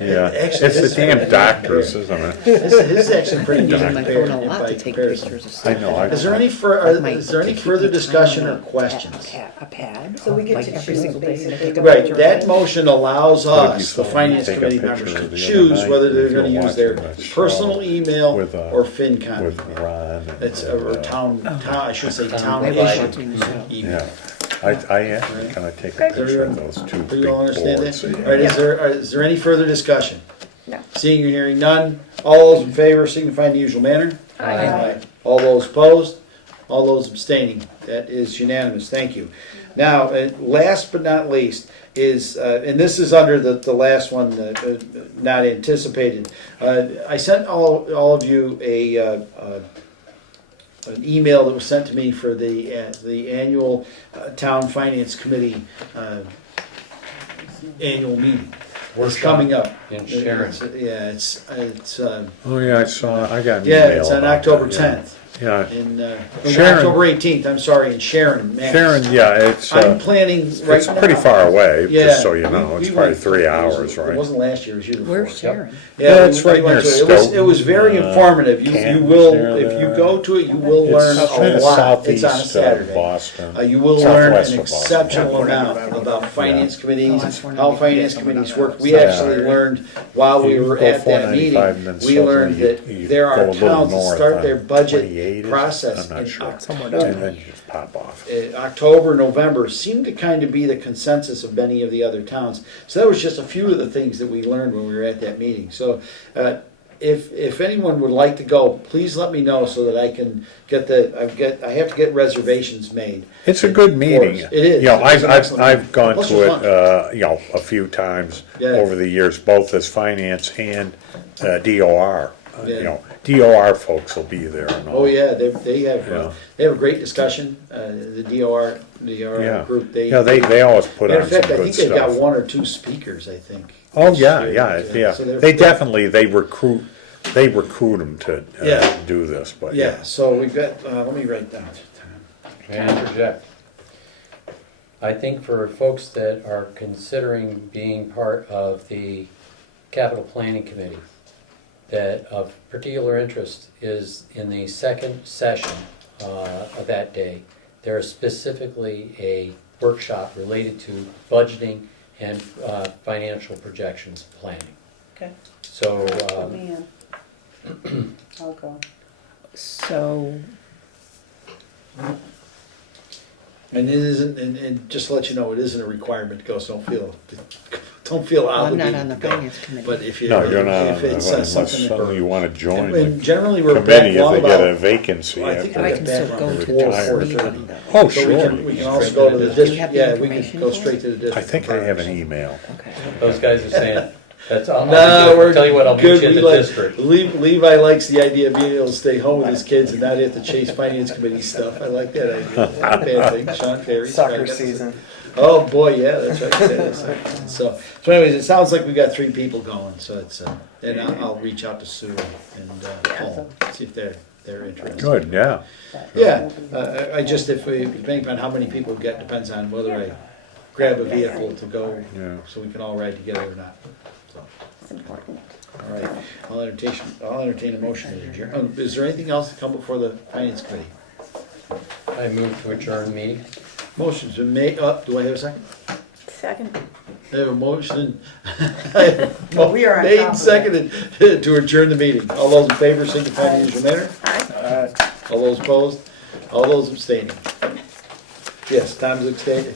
Yeah, Actually, it's the this- damn doctors, isn't it? This is actually pretty I'm neat using in my compar- phone a lot by to take comparison. pictures of I stuff. know, I- Is there any is there any further discussion or questions? A pad, So we get like to every choose single day. basically. Take a Right, picture of that it. motion allows What if you us, the saw me finance take a committee picture members, to the other choose night, whether they're if you're gonna use their watching that personal show email with, or FinCom with email. Ron. It's or town, I should say town Oh. I was issued watching the show. email. Yeah, I am, can I take a Okay. picture of those two Do big you all understand boards? that? that you All right, have? is there any further discussion? No. Seeing or hearing none, all those in favor signify in the usual manner. Aye. All those opposed, all those abstaining, that is unanimous, thank you. Now, last but not least is, and this is under the last one, not anticipated. I sent all of you an email that was sent to me for the annual Town Finance Committee annual meeting. It's coming up. In Sharon. It's Oh, yeah, I saw, I got an yeah, email it's on about October that, yeah. 10th. Yeah, In Sharon- October 18th, I'm sorry, in Sharon, Mass. Sharon, yeah, it's, I'm planning right it's now. pretty far away, Yeah. just so you know, we it's probably went- 3 it hours, It right? wasn't last year, it was year before. Where's Sharon? Yeah, we- it's right we went near to it. It was Stoughton, very informative. You Canton's will, near if you there. go to it, you will It's learn kind a of lot. It's on a southeast of Saturday. Boston. You will learn Southwest an of Boston. exceptional Yeah. amount about finance committees, Oh, I how wanted to finance get committees someone work. on We that. actually learned while we You were go at that 495 and meeting, then we learned suddenly that you there go are a little towns that north start on their 28 budget is- process I'm not in sure. Somewhere October. down And then you just pop off. October, November seemed to kind of be the consensus of many of the other towns. So that was just a few of the things that we learned when we were at that meeting. So if anyone would like to go, please let me know so that I can get I have to get reservations made. It's a good meeting. It is. You know, It's an I've excellent gone Plus to it's it, you know, a few times Yeah. over the years, both as finance and DOR. Yeah. You know, DOR folks will be there and all. Oh yeah, they have Yeah. they have a great discussion. The DOR Yeah. group. Yeah, they always put Matter on of some fact, I good think they've got stuff. one or two speakers. I think. Oh, this yeah, year. yeah. So they're- They definitely, they recruit them to Yeah. do this, but Yeah. So we've got. Let me write down. May I interject? I think for folks that are considering being part of the capital planning committee, that of particular interest is in the second session of that day, there is specifically a workshop related to budgeting and financial projections planning. Okay. So, Put me in. I'll go. So, And it isn't, and just to let you know, it isn't a requirement to go. So don't feel well, I'm obligated not on the to go. finance committee. But if you, No, you're not, if it's unless something that suddenly you want to join and the generally we're back committee if long they get a about. vacancy. I think But I after can back still on go the to floor this for meeting, thirty. though. Oh, So sure. we can also go to the Do you district. have the Yeah, we can information go for it? straight to the district. I think I have an email. Okay. those guys are saying, that's, I'll No, tell you what, I'll meet good. you in We the like- district. Levi likes the idea of being able to stay home with his kids and not have to chase finance committee stuff. I like that idea. Not a bad thing. Sean Ferry. Soccer season. Oh boy, yeah, that's right. So anyways, it sounds like we got 3 people going. So it's and I'll reach out to Sue and Paul, see if they're interested. Good, yeah. Yeah, I just depending on how many people we get depends on whether I grab a vehicle to go, Yeah. so we can all ride together or not. So, It's important. all right, I'll entertain a motion to adjourn. Is there anything else to come before the finance committee? I move to adjourn the meeting. Motion's been made. Do I have a second? Second. I have a motion. Well, we are on Made top and of it. seconded to adjourn the meeting. All those in favor signify in the usual manner. Aye. All those opposed. All those abstaining. Yes, Tom's abstaining.